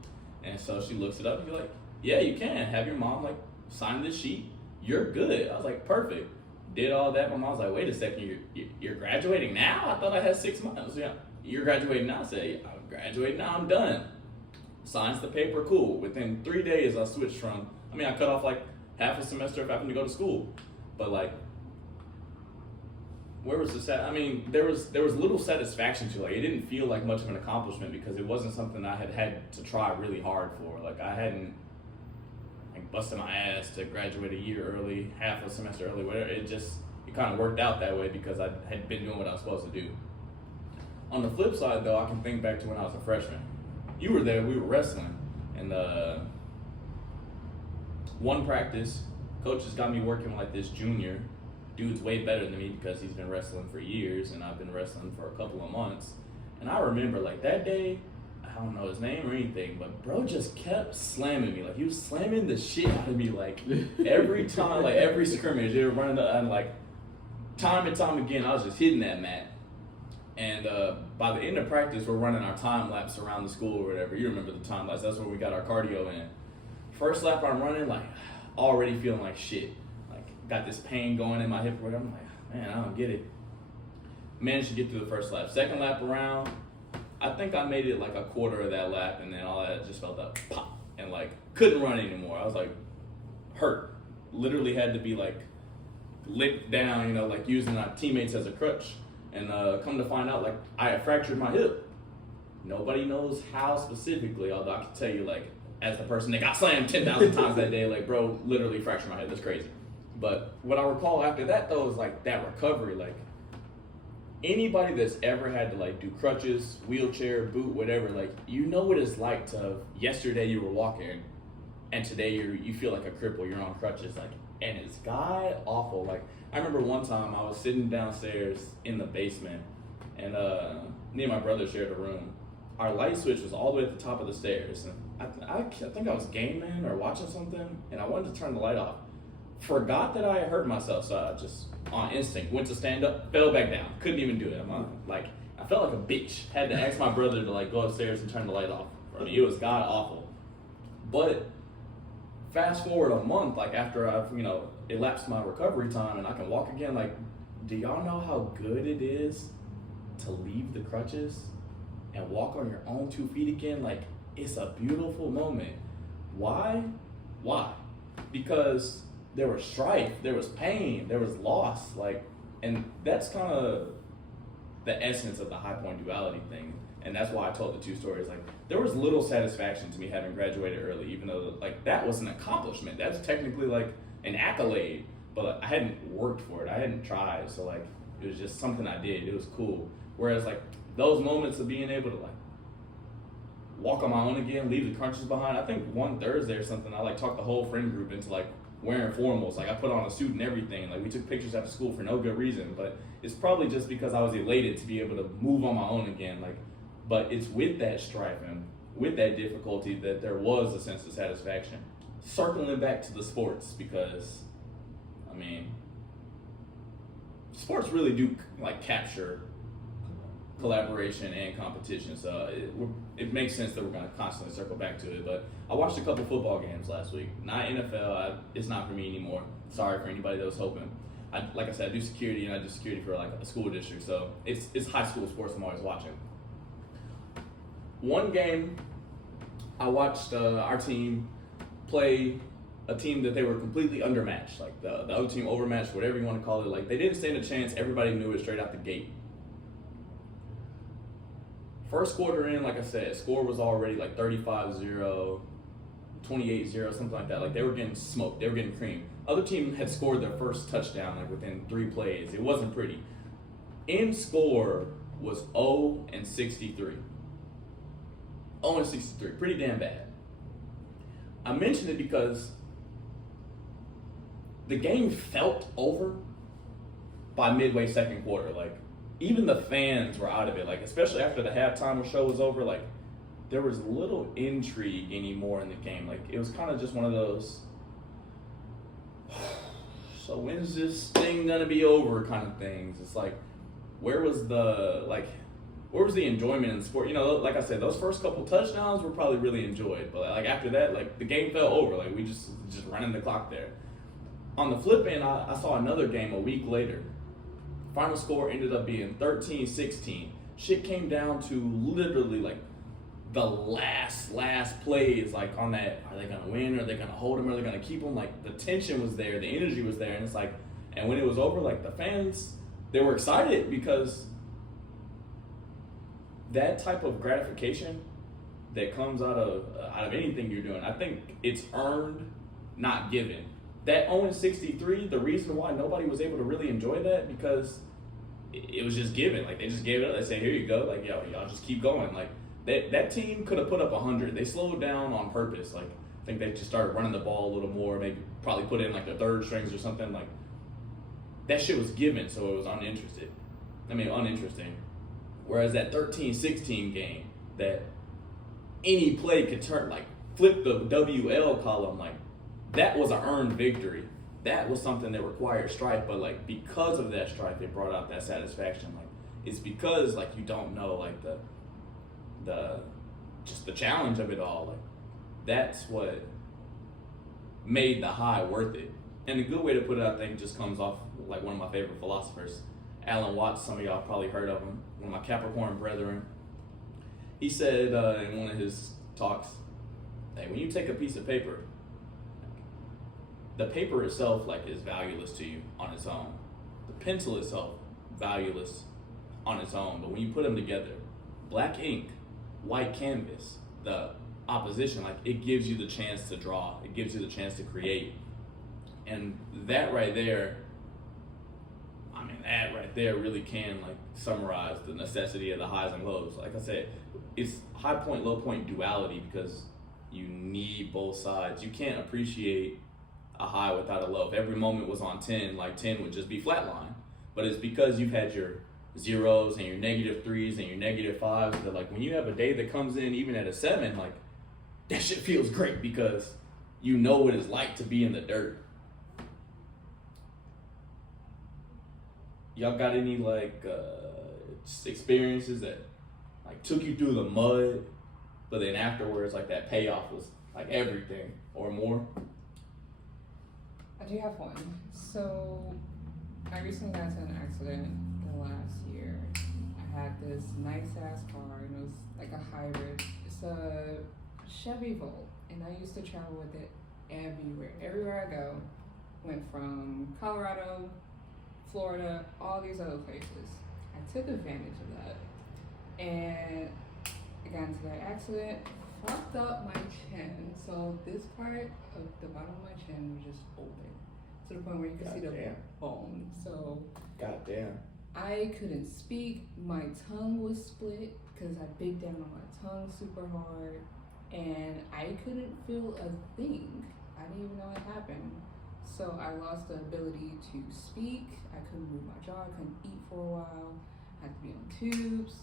And so she looks it up and she's like, yeah, you can. Have your mom, like, sign this sheet. You're good. I was like, perfect. Did all that. My mom was like, wait a second, you're graduating now? I thought I had 6 months. Yeah, you're graduating now? I said, yeah, I'm graduating now. I'm done. Signs the paper, cool. Within 3 days, I switched from, I cut off, like, half a semester of having to go to school. But, like, where was the there was little satisfaction to it. Like, it didn't feel like much of an accomplishment because it wasn't something I had to try really hard for. Like, I hadn't like busted my ass to graduate a year early, half a semester early, whatever. It kind of worked out that way because I had been doing what I was supposed to do. On the flip side, though, I can think back to when I was a freshman. You were there, we were wrestling, and one practice, coaches got me working with like this junior. Dude's way better than me because he's been wrestling for years and I've been wrestling for a couple of months. And I remember like that day, I don't know his name or anything, but bro just kept slamming me. Like he was slamming the shit out of me like every time, like every scrimmage, they were running and like time and time again, I was just hitting that mat. And by the end of practice, we're running our time laps around the school or whatever. You remember the time laps, that's where we got our cardio in. First lap I'm running, like already feeling like shit. Got this pain going in my hip. I'm like, man, I don't get it. Managed to get through the first lap. Second lap around, I think I made it like a quarter of that lap, and then all that just felt up, pop, and like couldn't run anymore. I was like hurt. Literally had to be like limped down, you know, like using our teammates as a crutch. And come to find out, like, I had fractured my hip. Nobody knows how specifically, although I can tell you, like, as the person that got slammed 10,000 times that day, like, bro, literally fractured my hip. That's crazy. But what I recall after that, though, is, like, that recovery. Like, anybody that's ever had to, like, do crutches, wheelchair, boot, whatever, like, you know what it's like to, yesterday you were walking, and today you feel like a cripple, you're on crutches, like, and it's god awful. Like, I remember one time I was sitting downstairs in the basement, and me and my brother shared a room. Our light switch was all the way at the top of the stairs, and I think I was gaming or watching something, and I wanted to turn the light off. Forgot that I had hurt myself, so I just, on instinct, went to stand up, fell back down. Couldn't even do it. I felt like a bitch. Had to ask my brother to, like, go upstairs and turn the light off. I mean, it was god awful. But fast forward a month, like, after I've, you know, elapsed my recovery time and I can walk again, like, do y'all know how good it is to leave the crutches and walk on your own 2 feet again? Like, it's a beautiful moment. Why? Because there was strife, there was pain, there was loss, like, and that's kind of the essence of the high point duality thing. And that's why I told the 2 stories. Like, there was little satisfaction to me having graduated early, even though, like, that was an accomplishment. That's technically, like, an accolade, but, like, I hadn't worked for it. I hadn't tried. So, like, it was just something I did. It was cool. Whereas, like, those moments of being able to, like, walk on my own again, leave the crunches behind. I think one Thursday or something, I, like, talked the whole friend group into, like, wearing formals. Like, I put on a suit and everything. Like, we took pictures after school for no good reason, but it's probably just because I was elated to be able to move on my own again. Like, but it's with that strife and with that difficulty that there was a sense of satisfaction. Circling back to the sports, because, I mean, sports really do, like, capture collaboration and competition, so it makes sense that we're going to constantly circle back to it. But I watched a couple football games last week. Not NFL. It's not for me anymore. Sorry for anybody that was hoping. Like I said, I do security, and I do security for, like, a school district, so it's high school sports I'm always watching. One game, I watched our team play a team that they were completely undermatched. Like, the other team overmatched, whatever you want to call it. Like, they didn't stand a chance. Everybody knew it straight out the gate. First quarter in, like I said, score was already like 35-0, 28-0, something like that. Like, they were getting smoked. They were getting creamed. Other team had scored their first touchdown, like, within 3 plays. It wasn't pretty. End score was 0-63. 0-63. Pretty damn bad. I mentioned it because the game felt over by midway second quarter. Like, even the fans were out of it, like, especially after the halftime show was over. Like, there was little intrigue anymore in the game. Like, it was kind of just one of those, so when's this thing gonna be over kind of things. It's like, where was the enjoyment in the sport? You know, like I said, those first couple touchdowns were probably really enjoyed, but, like, after that, like, the game fell over. Like, we just running the clock there. On the flip end, I saw another game a week later. Final score ended up being 13-16. Shit came down to literally, like, the last plays, like, on that, are they going to win? Are they going to hold them? Are they going to keep them? Like, the tension was there. The energy was there. And it's like, and when it was over, like, the fans, they were excited because that type of gratification that comes out of anything you're doing, I think it's earned, not given. That 0-63, the reason why nobody was able to really enjoy that, because it was just given. Like, they just gave it up. They say, here you go. Like, y'all just keep going. Like, that team could have put up 100. They slowed down on purpose. Like, I think they just started running the ball a little more. Maybe probably put in, like, the third strings or something. Like, that shit was given, so it was uninteresting. Whereas that 13-16 game, that any play could turn, like, flip the WL column, like, that was an earned victory. That was something that required strife, but, like, because of that strife, it brought out that satisfaction. Like, it's because, like, you don't know, like, just the challenge of it all. Like, that's what made the high worth it. And a good way to put it, I think, just comes off, like, one of my favorite philosophers, Alan Watts. Some of y'all probably heard of him, one of my Capricorn brethren. He said in one of his talks, hey, when you take a piece of paper, the paper itself like is valueless to you on its own. The pencil itself valueless on its own. But when you put them together, black ink, white canvas, the opposition, like it gives you the chance to draw. It gives you the chance to create. And that right there, I mean, that right there really can like summarize the necessity of the highs and lows. Like I said, it's high point, low point duality because you need both sides. You can't appreciate a high without a low. If every moment was on 10, like 10 would just be flatline. But it's because you've had your zeros and your -3s and your -5s that like when you have a day that comes in even at a 7, like that shit feels great because you know what it's like to be in the dirt. Y'all got any like experiences that like took you through the mud, but then afterwards like that payoff was like everything or more? I do have one. So I recently got into an accident the last year. I had this nice ass car and it was like a hybrid. It's a Chevy Volt and I used to travel with it everywhere. Everywhere I go. Went from Colorado, Florida, all these other places. I took advantage of that. And I got into that accident, fucked up my chin. So this part of the bottom of my chin was just open to the point where you could see the bone. So Goddamn. I couldn't speak. My tongue was split because I bit down on my tongue super hard, and I couldn't feel a thing. I didn't even know it happened. So I lost the ability to speak. I couldn't move my jaw. I couldn't eat for a while. I had to be on tubes.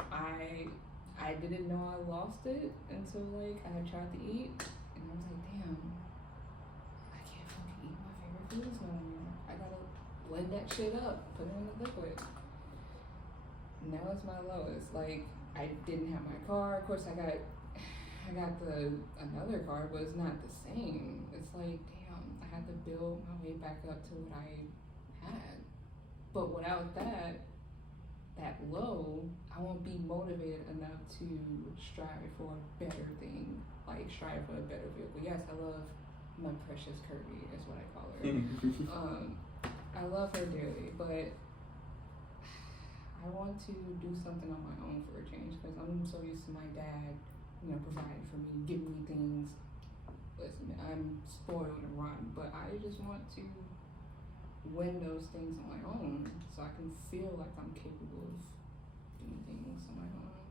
I didn't know I lost it until like I had tried to eat, and I was like, damn, I can't fucking eat my favorite foods no more. I gotta blend that shit up, put it in the liquid. Now it's my lowest. Like I didn't have my car. Of course, I got the another car, but it's not the same. It's like, damn, I had to build my way back up to what I had. But without that low, I won't be motivated enough to strive for a better thing, like strive for a better vehicle. Yes, I love my precious Kirby, is what I call her. I love her dearly, but I want to do something on my own for a change because I'm so used to my dad, providing for me, giving me things. Listen, I'm spoiled and rotten, but I just want to win those things on my own so I can feel like I'm capable of doing things on my own.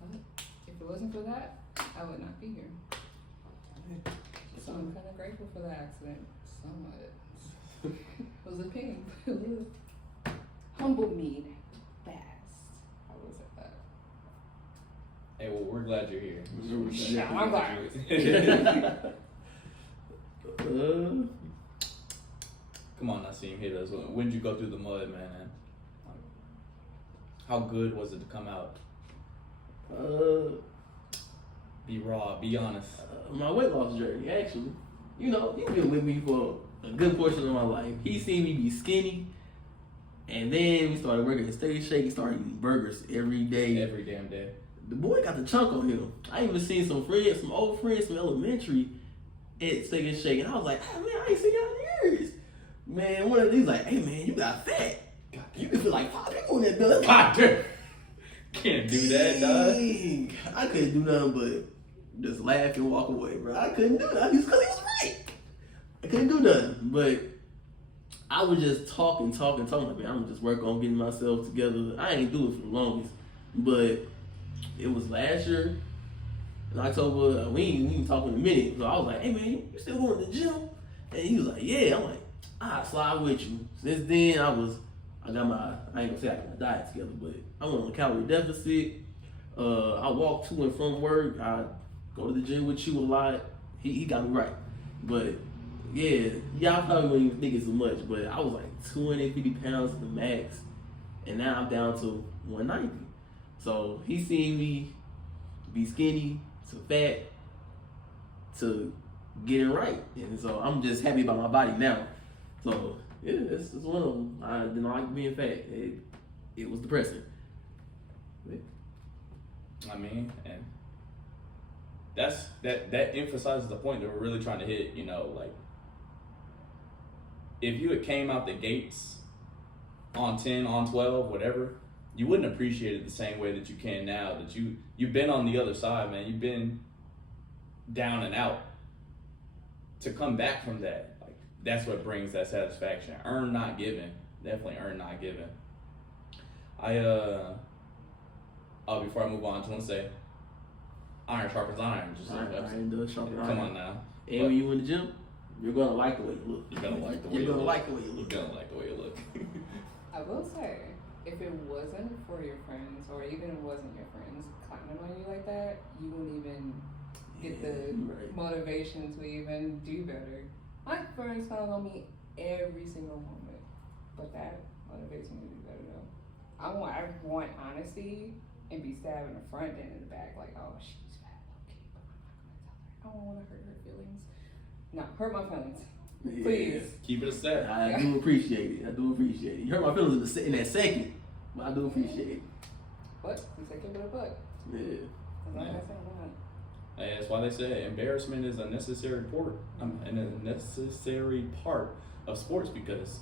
But if it wasn't for that, I would not be here. So I'm kind of grateful for the accident. Somewhat. It was a pain. It humbled me fast. I will say that. Hey, well, we're glad you're here. Yeah, I'm glad. Come on, Naseem, hit us. When did you go through the mud, man? How good was it to come out? Be raw, be honest. My weight loss journey, actually. He's been with me for a good portion of my life. He seen me be skinny, and then we started working at Steak and Shake and started eating burgers every day. Every damn day. The boy got the chunk on him. I even seen some old friends from elementary at Steak and Shake, and I was like, man, I ain't seen y'all in years. Man, one of these like, hey man, you got fat. You can feel like 5 people in that building. God damn. Can't do that, dog. I couldn't do nothing but just laugh and walk away, bro. I couldn't do nothing because he was right. I couldn't do nothing. But I was just talking. Like, man, I'm just working on getting myself together. I ain't do it for the longest. But it was last year in October. We ain't talking in a minute. So I was like, hey man, you still going to the gym? And he was like, yeah. I'm like, I'll slide with you. Since then, I ain't gonna say I got my diet together, but I went on a calorie deficit. I walk to and from work. I go to the gym with you a lot. He got me right. But yeah, y'all probably wouldn't even think it's so much, but I was like 250 pounds at the max, and now I'm down to 190. So he seen me be skinny to fat to getting right, and so I'm just happy about my body now. So yeah, it's one of them. I didn't like being fat. It was depressing. I mean, and that emphasizes the point that we're really trying to hit. You know, like if you had came out the gates on 10, on 12, whatever, you wouldn't appreciate it the same way that you can now. That you've been on the other side, man. You've been down and out. To come back from that, like that's what brings that satisfaction. Earn, not given. Definitely earn, not given. Before I move on, I just want to say, iron sharpens iron. Just like iron does sharpen iron. Come on now. And when you in the gym, you're gonna like the way you look. You're gonna like the way You're you gonna look. like the way you look. You're gonna like the way you look. I will say, if it wasn't for your friends, or even if it wasn't your friends clowning on you like that, you wouldn't even get the motivation to even do better. My friends clown on me every single moment, but that motivates me to do better though. I want honesty and be stabbed in the front and in the back, like, oh, she's bad, okay, but I'm not gonna tell her. I don't want to hurt her feelings. No, hurt my feelings. Yeah. Please. Keep it a step. I do appreciate it. You hurt my feelings in that second, but I do appreciate it. What? You said give it a buck. Yeah. As long as I said that. Hey, that's why they say embarrassment is a necessary part of sports, because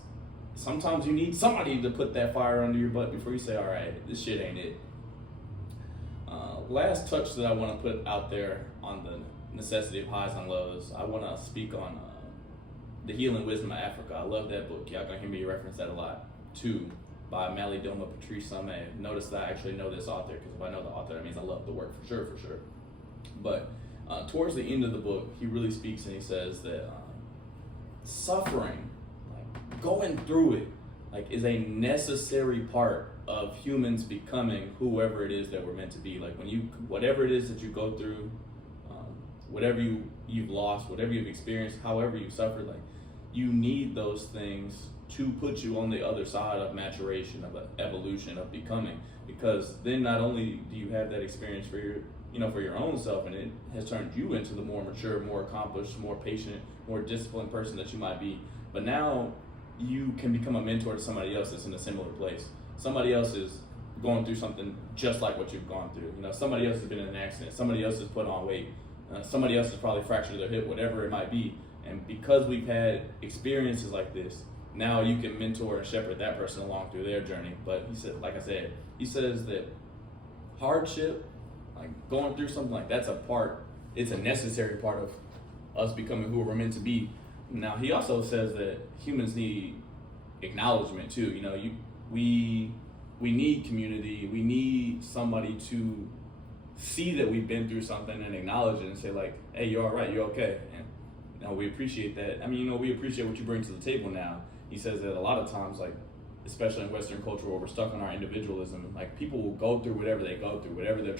sometimes you need somebody to put that fire under your butt before you say, all right, this shit ain't it. Last touch that I want to put out there on the necessity of highs and lows, I want to speak on The Healing Wisdom of Africa. I love that book. Y'all gonna hear me reference that a lot. 2 by Malidoma Patrice Same. Notice that I actually know this author, because if I know the author, that means I love the work for sure. But towards the end of the book, he really speaks and he says that suffering, like going through it, like is a necessary part of humans becoming whoever it is that we're meant to be. Like when whatever it is that you go through, whatever you've lost, whatever you've experienced, however you've suffered, like you need those things to put you on the other side of maturation, of evolution, of becoming. Because then not only do you have that experience for your own self, and it has turned you into the more mature, more accomplished, more patient, more disciplined person that you might be, but now you can become a mentor to somebody else that's in a similar place. Somebody else is going through something just like what you've gone through. Somebody else has been in an accident. Somebody else has put on weight. Somebody else has probably fractured their hip, whatever it might be. And because we've had experiences like this, now you can mentor and shepherd that person along through their journey. But he says that hardship, like going through something like that's it's a necessary part of us becoming who we're meant to be. Now, he also says that humans need acknowledgement too. We need community. We need somebody to see that we've been through something and acknowledge it and say like, hey, you're all right, you're okay. And we appreciate that. I mean, we appreciate what you bring to the table now. He says that a lot of times, like, especially in Western culture where we're stuck on our individualism, like people will go through whatever they go through, whatever their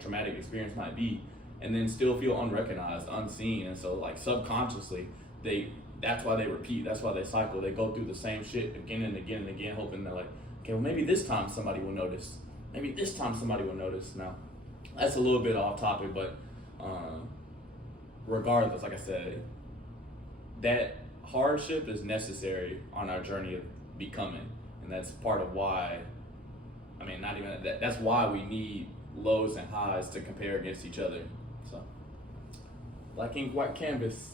traumatic experience might be, and then still feel unrecognized, unseen. And so like subconsciously, that's why they repeat, that's why they cycle. They go through the same shit again and again and again, hoping they're like, okay, well maybe this time somebody will notice. Maybe this time somebody will notice. Now, that's a little bit off topic, but regardless, like I said, that hardship is necessary on our journey of becoming. And that's part of why, that's why we need lows and highs to compare against each other. So, black ink, white canvas.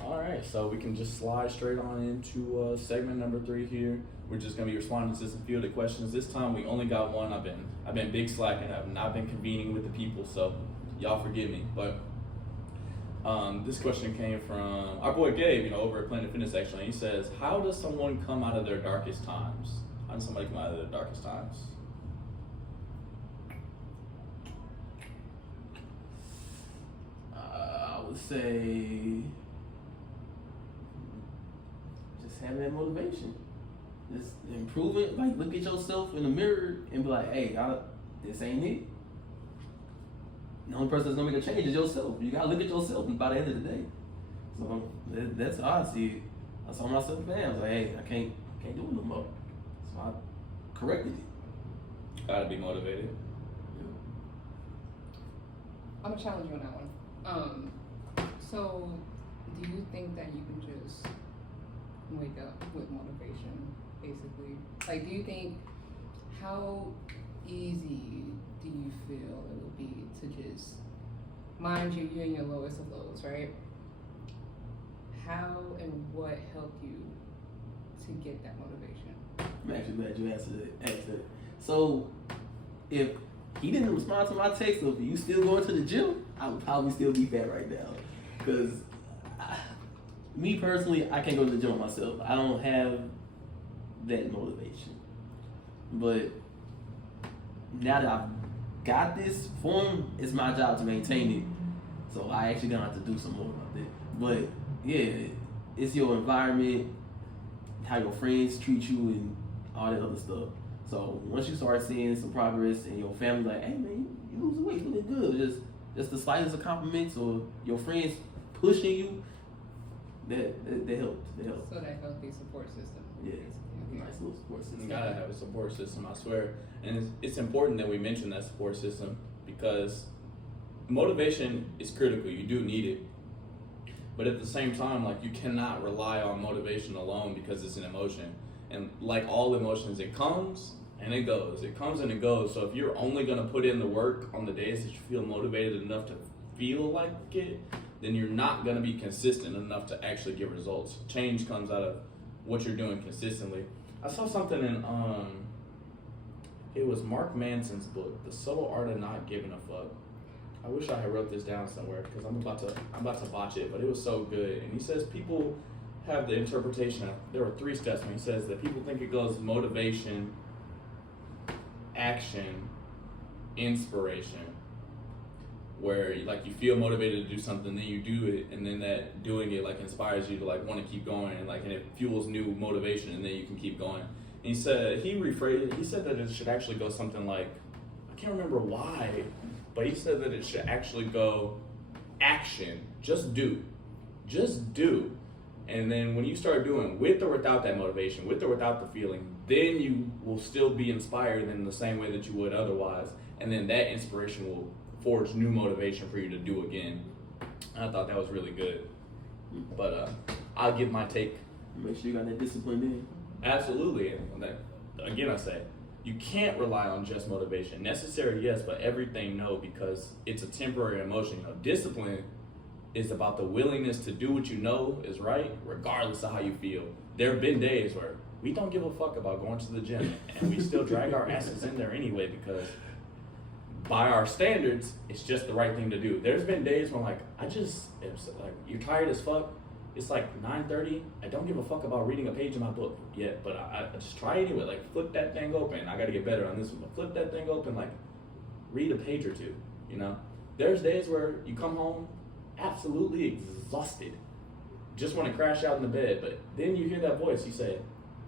All right, so we can just slide straight on into segment number 3 here. We're just gonna be responding to some fielded questions. This time we only got one. I've been big slacking. I've not been convening with the people, so y'all forgive me. But this question came from our boy Gabe, over at Planet Fitness actually. He says, how does someone come out of their darkest times? How does somebody come out of their darkest times? I would say just having that motivation. Just improve it. Like, look at yourself in the mirror and be like, hey, this ain't it. The only person that's gonna make a change is yourself. You gotta look at yourself by the end of the day. So that's how I see it. I saw myself, man. I was like, hey, I can't do it no more. So I corrected it. Gotta be motivated. Yeah. I'm gonna challenge you on that one. So do you think that you can just wake up with motivation, basically? Like, do you think how easy do you feel it would be to just, mind you, you're in your lowest of lows, right? How and what helped you to get that motivation? I'm actually glad you asked that. So, if he didn't respond to my text of you still going to the gym, I would probably still be fat right now. Because me personally, I can't go to the gym myself. I don't have that motivation. But now that I've got this form, it's my job to maintain it. So I actually gonna have to do some more about that. But yeah, it's your environment, how your friends treat you, and all that other stuff. So once you start seeing some progress and your family like, hey man, you losing weight, you looking good. Just the slightest of compliments or your friends pushing you, that helps. That helps. So that healthy support system. Yeah. Basically. Nice little support system. You gotta have a support system, I swear. And it's important that we mention that support system because motivation is critical. You do need it. But at the same time, like, you cannot rely on motivation alone because it's an emotion. And like all emotions, it comes and it goes. It comes and it goes. So if you're only gonna put in the work on the days that you feel motivated enough to feel like it, then you're not gonna be consistent enough to actually get results. Change comes out of what you're doing consistently. I saw something in it was Mark Manson's book, The Subtle Art of Not Giving a Fuck. I wish I had wrote this down somewhere because I'm about to botch it, but it was so good. And he says people have the interpretation of, there were 3 steps when he says that people think it goes motivation, action, inspiration, where like you feel motivated to do something, then you do it, and then that doing it like inspires you to like want to keep going, and like, and it fuels new motivation, and then you can keep going. And he said that it should actually go something like, I can't remember why, but he said that it should actually go action, just do. And then when you start doing, with or without that motivation, with or without the feeling, then you will still be inspired in the same way that you would otherwise. And then that inspiration will forge new motivation for you to do again. And I thought that was really good. But I'll give my take. Make sure you got that discipline in. Absolutely. And that, again, I say, you can't rely on just motivation. Necessary, yes, but everything, no, because it's a temporary emotion. You know, discipline is about the willingness to do what you know is right, regardless of how you feel. There have been days where we don't give a fuck about going to the gym, and we still drag our asses in there anyway because by our standards, it's just the right thing to do. There's been days when it's like, you're tired as fuck. It's like 9:30. I don't give a fuck about reading a page in my book yet, but I just try anyway. Like, flip that thing open. I got to get better on this one. But flip that thing open, like, read a page or two, you know? There's days where you come home absolutely exhausted. Just want to crash out in the bed, but then you hear that voice. You say,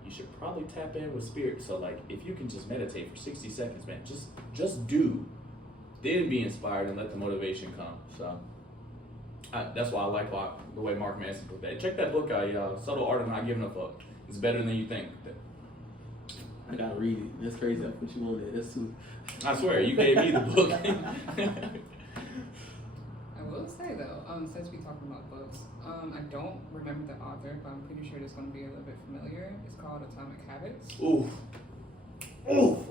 you should probably tap in with spirit. So, like, if you can just meditate for 60 seconds, man, just do. Then be inspired and let the motivation come. So that's why I like the way Mark Manson put that. Check that book out, y'all. Subtle Art of Not Giving a Fuck. It's better than you think. I gotta read it. That's crazy. I put you on there. That's too. I swear, you gave me the book. I will say though, since we're talking about books, I don't remember the author, but I'm pretty sure it's going to be a little bit familiar. It's called Atomic Habits. Ooh,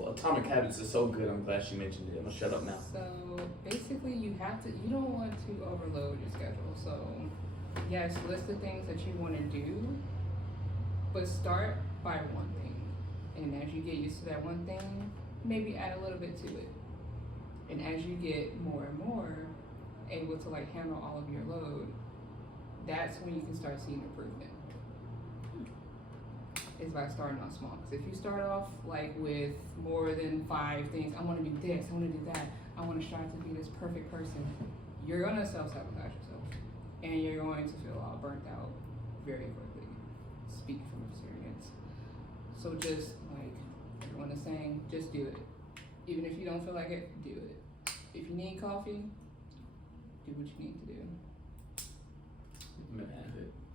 Atomic Habits is so good. I'm glad she mentioned it. I'm gonna shut up now. So basically, you don't want to overload your schedule. So yes, list the things that you want to do, but start by one thing. And as you get used to that one thing, maybe add a little bit to it. And as you get more and more able to like handle all of your load, that's when you can start seeing improvement. Is by starting off small. Because if you start off like with more than 5 things, I want to do this, I want to do that, I want to strive to be this perfect person, you're going to self-sabotage yourself. And you're going to feel all burnt out very quickly. Speak from experience. So just like everyone is saying, just do it. Even if you don't feel like it, do it. If you need coffee, do what you need to do. Man,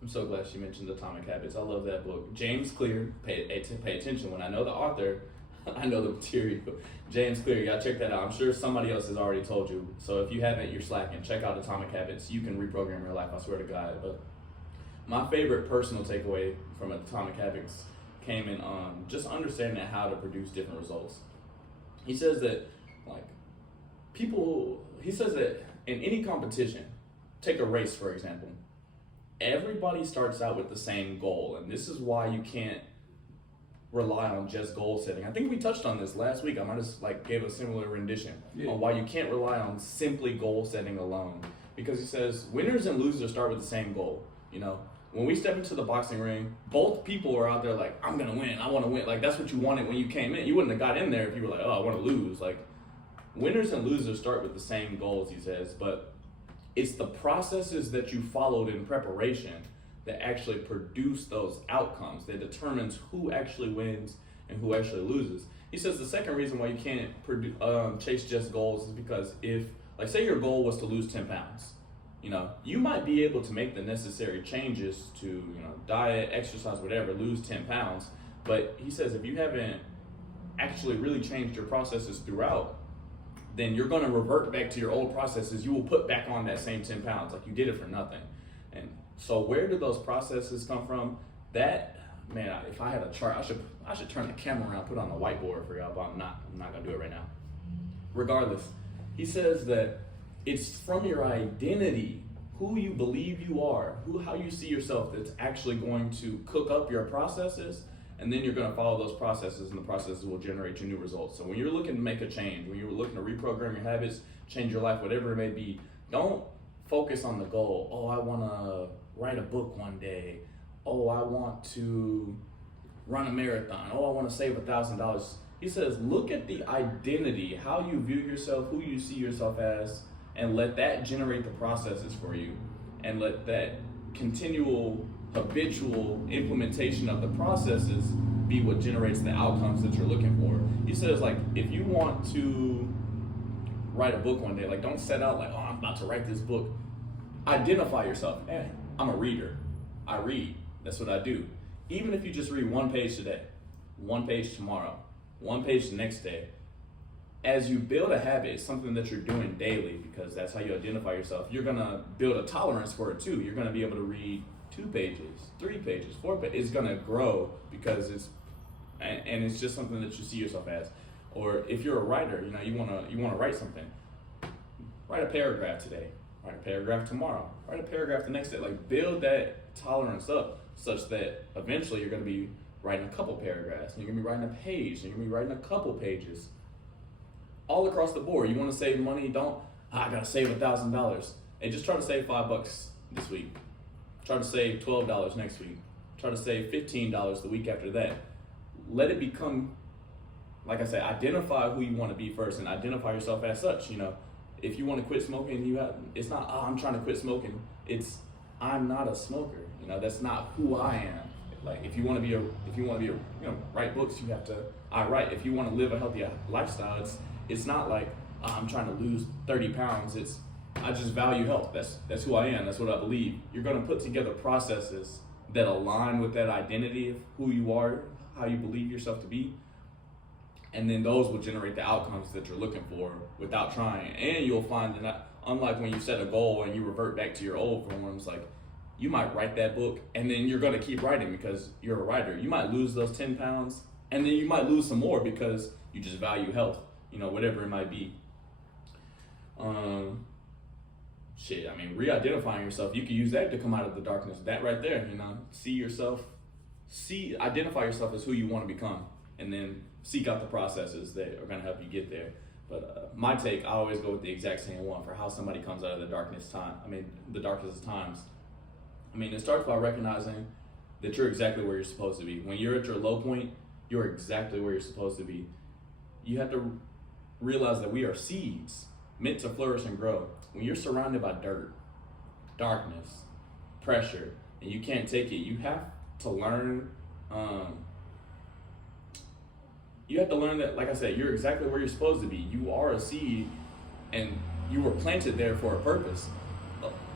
I'm so glad she mentioned Atomic Habits. I love that book. James Clear, pay attention. When I know the author, I know the material. James Clear, you gotta check that out. I'm sure somebody else has already told you. So if you haven't, you're slacking. Check out Atomic Habits. You can reprogram your life, I swear to God. But my favorite personal takeaway from Atomic Habits came in just understanding how to produce different results. He says that, like, he says that in any competition, take a race for example, everybody starts out with the same goal, and this is why you can't rely on just goal setting. I think we touched on this last week. I might have gave a similar rendition on why you can't rely on simply goal setting alone. Because he says winners and losers start with the same goal. You know, when we step into the boxing ring, both people are out there like, I'm gonna win, I wanna win. Like that's what you wanted when you came in. You wouldn't have got in there if you were like, oh, I wanna lose. Like winners and losers start with the same goals, he says, but it's the processes that you followed in preparation that actually produce those outcomes that determines who actually wins and who actually loses. He says the second reason why you can't chase just goals is because if, like say your goal was to lose 10 pounds, you know, you might be able to make the necessary changes to, you know, diet, exercise, whatever, lose 10 pounds. But he says if you haven't actually really changed your processes throughout, then you're gonna revert back to your old processes. You will put back on that same 10 pounds, like you did it for nothing. And so where do those processes come from? That, man, if I had a chart, I should turn the camera around, put it on the whiteboard for y'all, but I'm not gonna do it right now. Regardless, he says that it's from your identity, who you believe you are, how you see yourself, that's actually going to cook up your processes, and then you're gonna follow those processes, and the processes will generate you new results. So when you're looking to make a change, when you're looking to reprogram your habits, change your life, whatever it may be, don't focus on the goal. Oh, I wanna write a book one day. Oh, I want to run a marathon. Oh, I wanna save $1,000. He says, look at the identity, how you view yourself, who you see yourself as, and let that generate the processes for you. And let that continual, habitual implementation of the processes be what generates the outcomes that you're looking for. He says, like, if you want to write a book one day, like, don't set out like, oh, I'm about to write this book. Identify yourself. Hey, I'm a reader. I read. That's what I do. Even if you just read one page today, one page tomorrow, one page the next day, as you build a habit, it's something that you're doing daily because that's how you identify yourself. You're gonna build a tolerance for it too. You're gonna be able to read 2 pages, 3 pages, 4 pages. It's gonna grow because it's just something that you see yourself as. Or if you're a writer, you know, you wanna write something. Write a paragraph today. Write a paragraph tomorrow. Write a paragraph the next day. Like build that tolerance up such that eventually you're gonna be writing a couple paragraphs, and you're gonna be writing a page, and you're gonna be writing a couple pages. All across the board. You want to save money? I gotta save $1,000. And just try to save $5 this week. Try to save $12 next week. Try to save $15 the week after that. Let it become, like I said, identify who you want to be first and identify yourself as such. You know, if you want to quit smoking, it's not, I'm trying to quit smoking. It's, I'm not a smoker. You know, that's not who I am. Like if you want to be write books, you have to, I write. If you want to live a healthy lifestyle, it's not like I'm trying to lose 30 pounds. It's I just value health. That's who I am. That's what I believe. You're going to put together processes that align with that identity of who you are, how you believe yourself to be, and then those will generate the outcomes that you're looking for without trying. And you'll find that unlike when you set a goal and you revert back to your old forms, like you might write that book and then you're going to keep writing because you're a writer. You might lose those 10 pounds and then you might lose some more because you just value health, you know, whatever it might be. Re-identifying yourself, you can use that to come out of the darkness. That right there, you know, identify yourself as who you want to become, and then seek out the processes that are going to help you get there. But my take, I always go with the exact same one for how somebody comes out of the darkest of times. It starts by recognizing that you're exactly where you're supposed to be. When you're at your low point, you're exactly where you're supposed to be. You have to realize that we are seeds meant to flourish and grow. When you're surrounded by dirt, darkness, pressure, and you can't take it, you have to learn that, like I said, you're exactly where you're supposed to be. You are a seed and you were planted there for a purpose.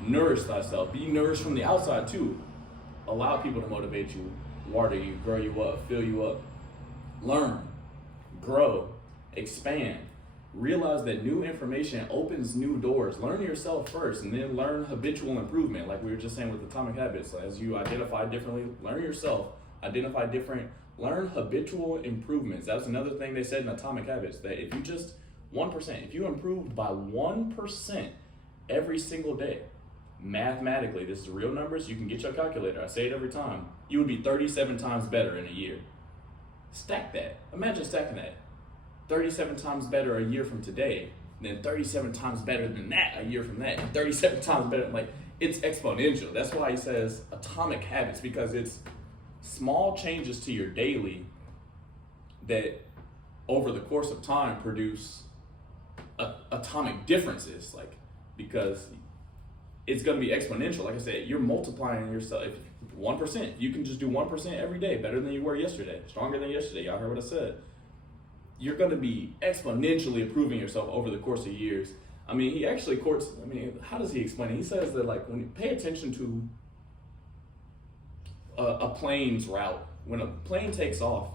Nourish thyself. Be nourished from the outside too. Allow people to motivate you, water you, grow you up, fill you up. Learn, grow, expand. Realize that new information opens new doors. Learn yourself first and then learn habitual improvement. Like we were just saying with Atomic Habits, as you identify differently, learn yourself, identify different, learn habitual improvements. That was another thing they said in Atomic Habits, that if you just 1%. If you improved by 1% every single day, mathematically, this is real numbers, you can get your calculator, I say it every time, you would be 37 times better in a year. Stack that. Imagine stacking that. 37 times better a year from today, then 37 times better than that a year from that, and 37 times better. Like, it's exponential. That's why he says atomic habits, because it's small changes to your daily that over the course of time produce atomic differences. Like, because it's going to be exponential. Like I said, you're multiplying yourself. If 1%, you can just do 1% every day, better than you were yesterday, stronger than yesterday. Y'all heard what I said. You're going to be exponentially improving yourself over the course of years. I mean, he actually quotes, I mean, how does he explain it? He says that, like, when you pay attention to a plane's route, when a plane takes off,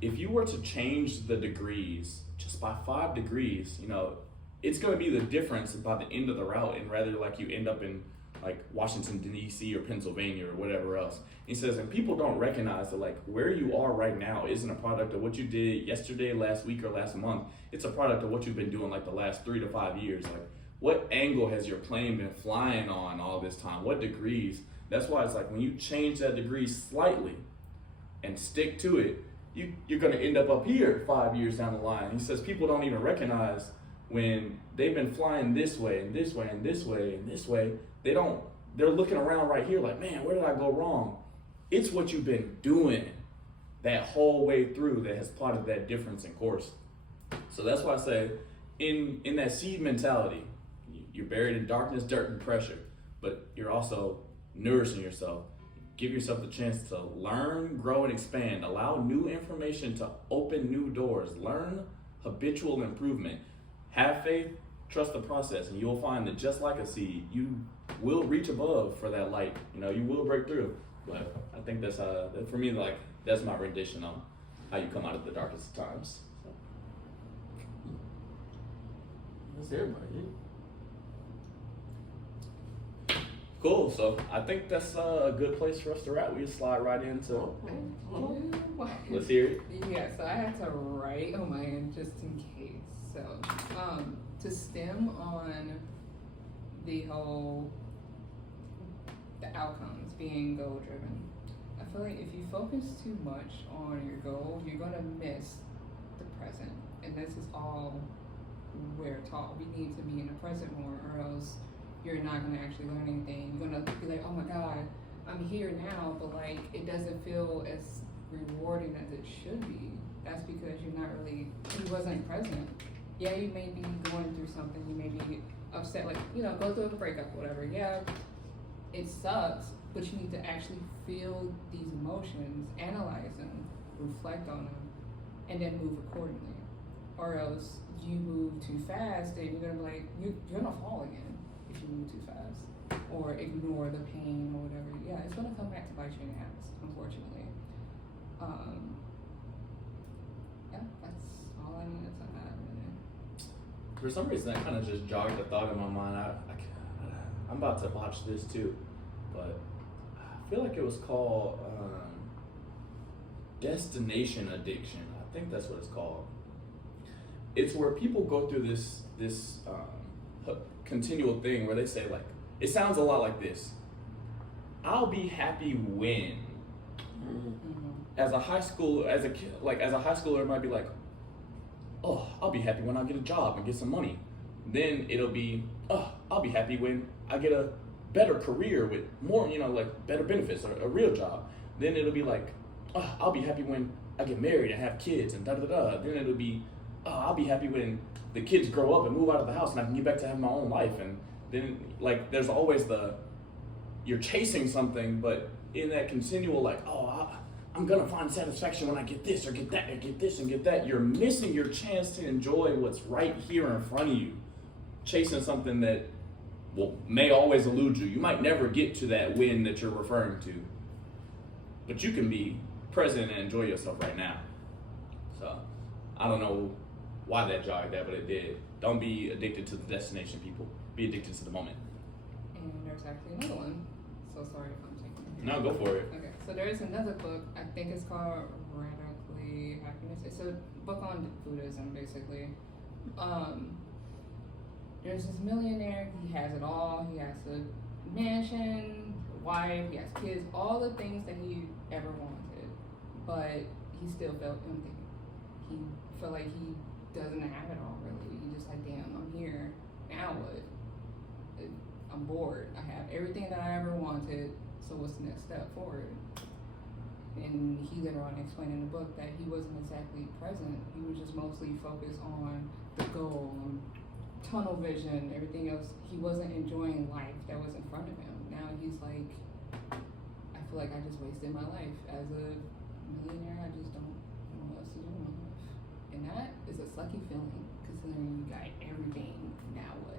if you were to change the degrees just by 5 degrees, you know, it's going to be the difference by the end of the route, and rather like you end up in like Washington, D.C. or Pennsylvania or whatever else. He says, and people don't recognize that, like, where you are right now isn't a product of what you did yesterday, last week, or last month. It's a product of what you've been doing like the last 3 to 5 years. Like, what angle has your plane been flying on all this time? What degrees? That's why it's like when you change that degree slightly and stick to it, you're going to end up here 5 years down the line. He says people don't even recognize when they've been flying this way and this way and this way and this way. They're looking around right here like, man, where did I go wrong? It's what you've been doing that whole way through that has plotted that difference in course. So that's why I say, in that seed mentality, you're buried in darkness, dirt, and pressure, but you're also nourishing yourself. Give yourself the chance to learn, grow, and expand. Allow new information to open new doors. Learn habitual improvement. Have faith, trust the process, and you'll find that just like a seed, you will reach above for that light. You know, you will break through. But I think that's for me, like, that's my rendition on how you come out of the darkest of times. So. That's everybody. Yeah. Cool. So I think that's a good place for us to wrap. We just slide right into. Let's hear it. Yeah. So I had to write on my end just in case. So to stem on the whole the outcomes being goal driven, I feel like if you focus too much on your goal, you're gonna miss the present, and this is all we're taught. We need to be in the present more, or else you're not gonna actually learn anything. You're gonna be like, oh my god, I'm here now, but like it doesn't feel as rewarding as it should be. That's because you're not really, you wasn't present. Yeah, you may be going through something, you may be upset, like, you know, go through a breakup, whatever. Yeah, it sucks, but you need to actually feel these emotions, analyze them, reflect on them, and then move accordingly. Or else you move too fast, and you're gonna be like, you're gonna fall again if you move too fast, or ignore the pain or whatever. Yeah, it's gonna come back to bite you in the ass, unfortunately. Yeah, that's all I needed to add. For some reason, that kind of just jogged a thought in my mind. I'm about to watch this too, but I feel like it was called destination addiction. I think that's what it's called. It's where people go through this continual thing where they say, like, it sounds a lot like this: I'll be happy when. As a high schooler, as a high schooler, it might be like, oh, I'll be happy when I get a job and get some money. Then it'll be, oh, I'll be happy when I get a better career with more, you know, like better benefits or a real job. Then it'll be like, oh, I'll be happy when I get married and have kids and da-da-da. Then it'll be, oh, I'll be happy when the kids grow up and move out of the house and I can get back to having my own life. And then, like, there's always you're chasing something, but in that continual, like, oh, I'm gonna find satisfaction when I get this or get that and get this and get that. You're missing your chance to enjoy what's right here in front of you. Chasing something that may always elude you. You might never get to that win that you're referring to, but you can be present and enjoy yourself right now. So I don't know why that jogged that, but it did. Don't be addicted to the destination, people. Be addicted to the moment. And there's actually another one. So sorry if I'm taking it. No, go for it. Okay. So there is another book, I think it's called Radically Happiness. It's a book on Buddhism, basically. There's this millionaire, he has it all. He has a mansion, a wife, he has kids, all the things that he ever wanted. But he still felt empty. He felt like he doesn't have it all, really. He's just like, damn, I'm here. Now what? I'm bored. I have everything that I ever wanted, so what's the next step forward? And he later on explained in the book that he wasn't exactly present. He was just mostly focused on the goal, tunnel vision, everything else. He wasn't enjoying life that was in front of him. Now he's like, I feel like I just wasted my life. As a millionaire, I just don't know what else to do in my life. And that is a sucky feeling, considering you got everything. Now what?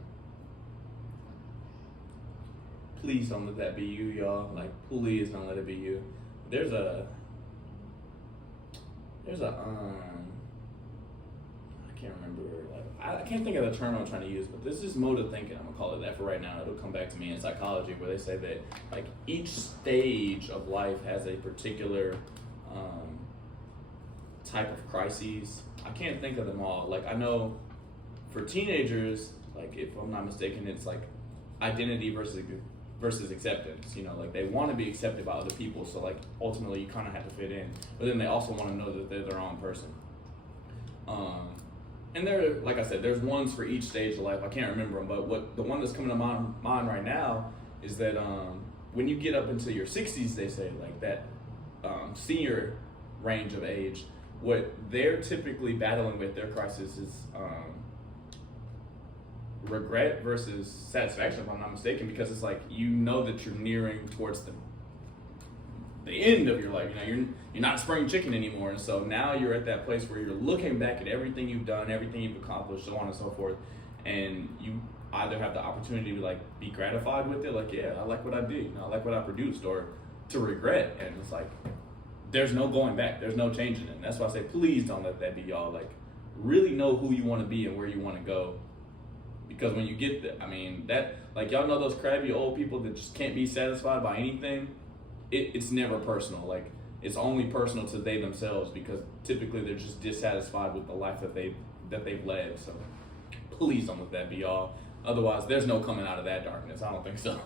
Please don't let that be you, y'all. Like, please don't let it be you. There's a I can't remember, like, I can't think of the term I'm trying to use, but this is mode of thinking. I'm gonna call it that for right now. It'll come back to me in psychology, where they say that like each stage of life has a particular type of crises. I can't think of them all. Like, I know for teenagers, like, if I'm not mistaken, it's like identity versus acceptance. You know, like, they want to be accepted by other people, so like ultimately you kind of have to fit in, but then they also want to know that they're their own person. And there, like I said, there's ones for each stage of life. I can't remember them, but what the one that's coming to my mind right now is that when you get up into your 60s, they say, like, that senior range of age, what they're typically battling with, their crisis, is regret versus satisfaction, if I'm not mistaken, because it's like, you know that you're nearing towards the end of your life. You know, you're not spring chicken anymore, and so now you're at that place where you're looking back at everything you've done, everything you've accomplished, so on and so forth, and you either have the opportunity to like be gratified with it, like, yeah, I like what I did, you know, I like what I produced, or to regret, and it's like there's no going back, there's no changing it. And that's why I say, please don't let that be y'all. Like, really know who you want to be and where you want to go, because when you get there, I mean, that, like, y'all know those crabby old people that just can't be satisfied by anything. It's never personal. Like, it's only personal to they themselves, because typically they're just dissatisfied with the life that they've led. So please don't let that be y'all. Otherwise, there's no coming out of that darkness. I don't think so.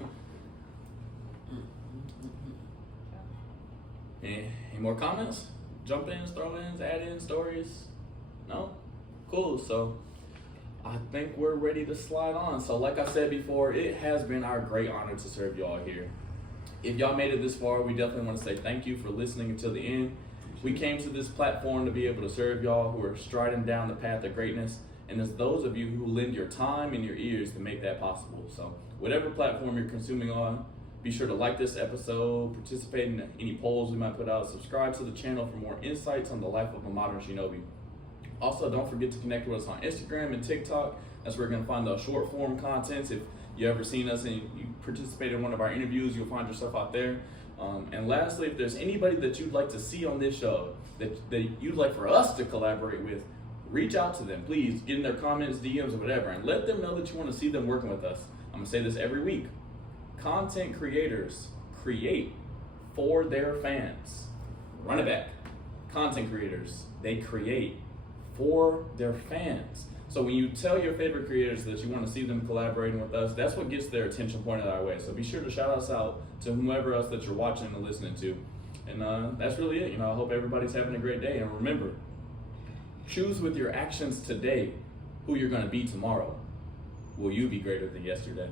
Any more comments? Jump ins, throw ins, add in stories? No? Cool. So I think we're ready to slide on. So like I said before, it has been our great honor to serve y'all here. If y'all made it this far, we definitely want to say thank you for listening until the end. We came to this platform to be able to serve y'all who are striding down the path of greatness, and it's those of you who lend your time and your ears to make that possible. So whatever platform you're consuming on, be sure to like this episode, participate in any polls we might put out, subscribe to the channel for more insights on the life of a modern shinobi. Also, don't forget to connect with us on Instagram and TikTok. That's where you're gonna find the short form contents. If you ever seen us and you participated in one of our interviews, you'll find yourself out there. And lastly, if there's anybody that you'd like to see on this show, that you'd like for us to collaborate with, reach out to them. Please get in their comments, DMs, or whatever, and let them know that you want to see them working with us. I'm gonna say this every week. Content creators create for their fans. Run it back. Content creators, they create for their fans. So when you tell your favorite creators that you want to see them collaborating with us, that's what gets their attention pointed our way. So be sure to shout us out to whomever else that you're watching and listening to. And that's really it. You know, I hope everybody's having a great day. And remember, choose with your actions today who you're going to be tomorrow. Will you be greater than yesterday?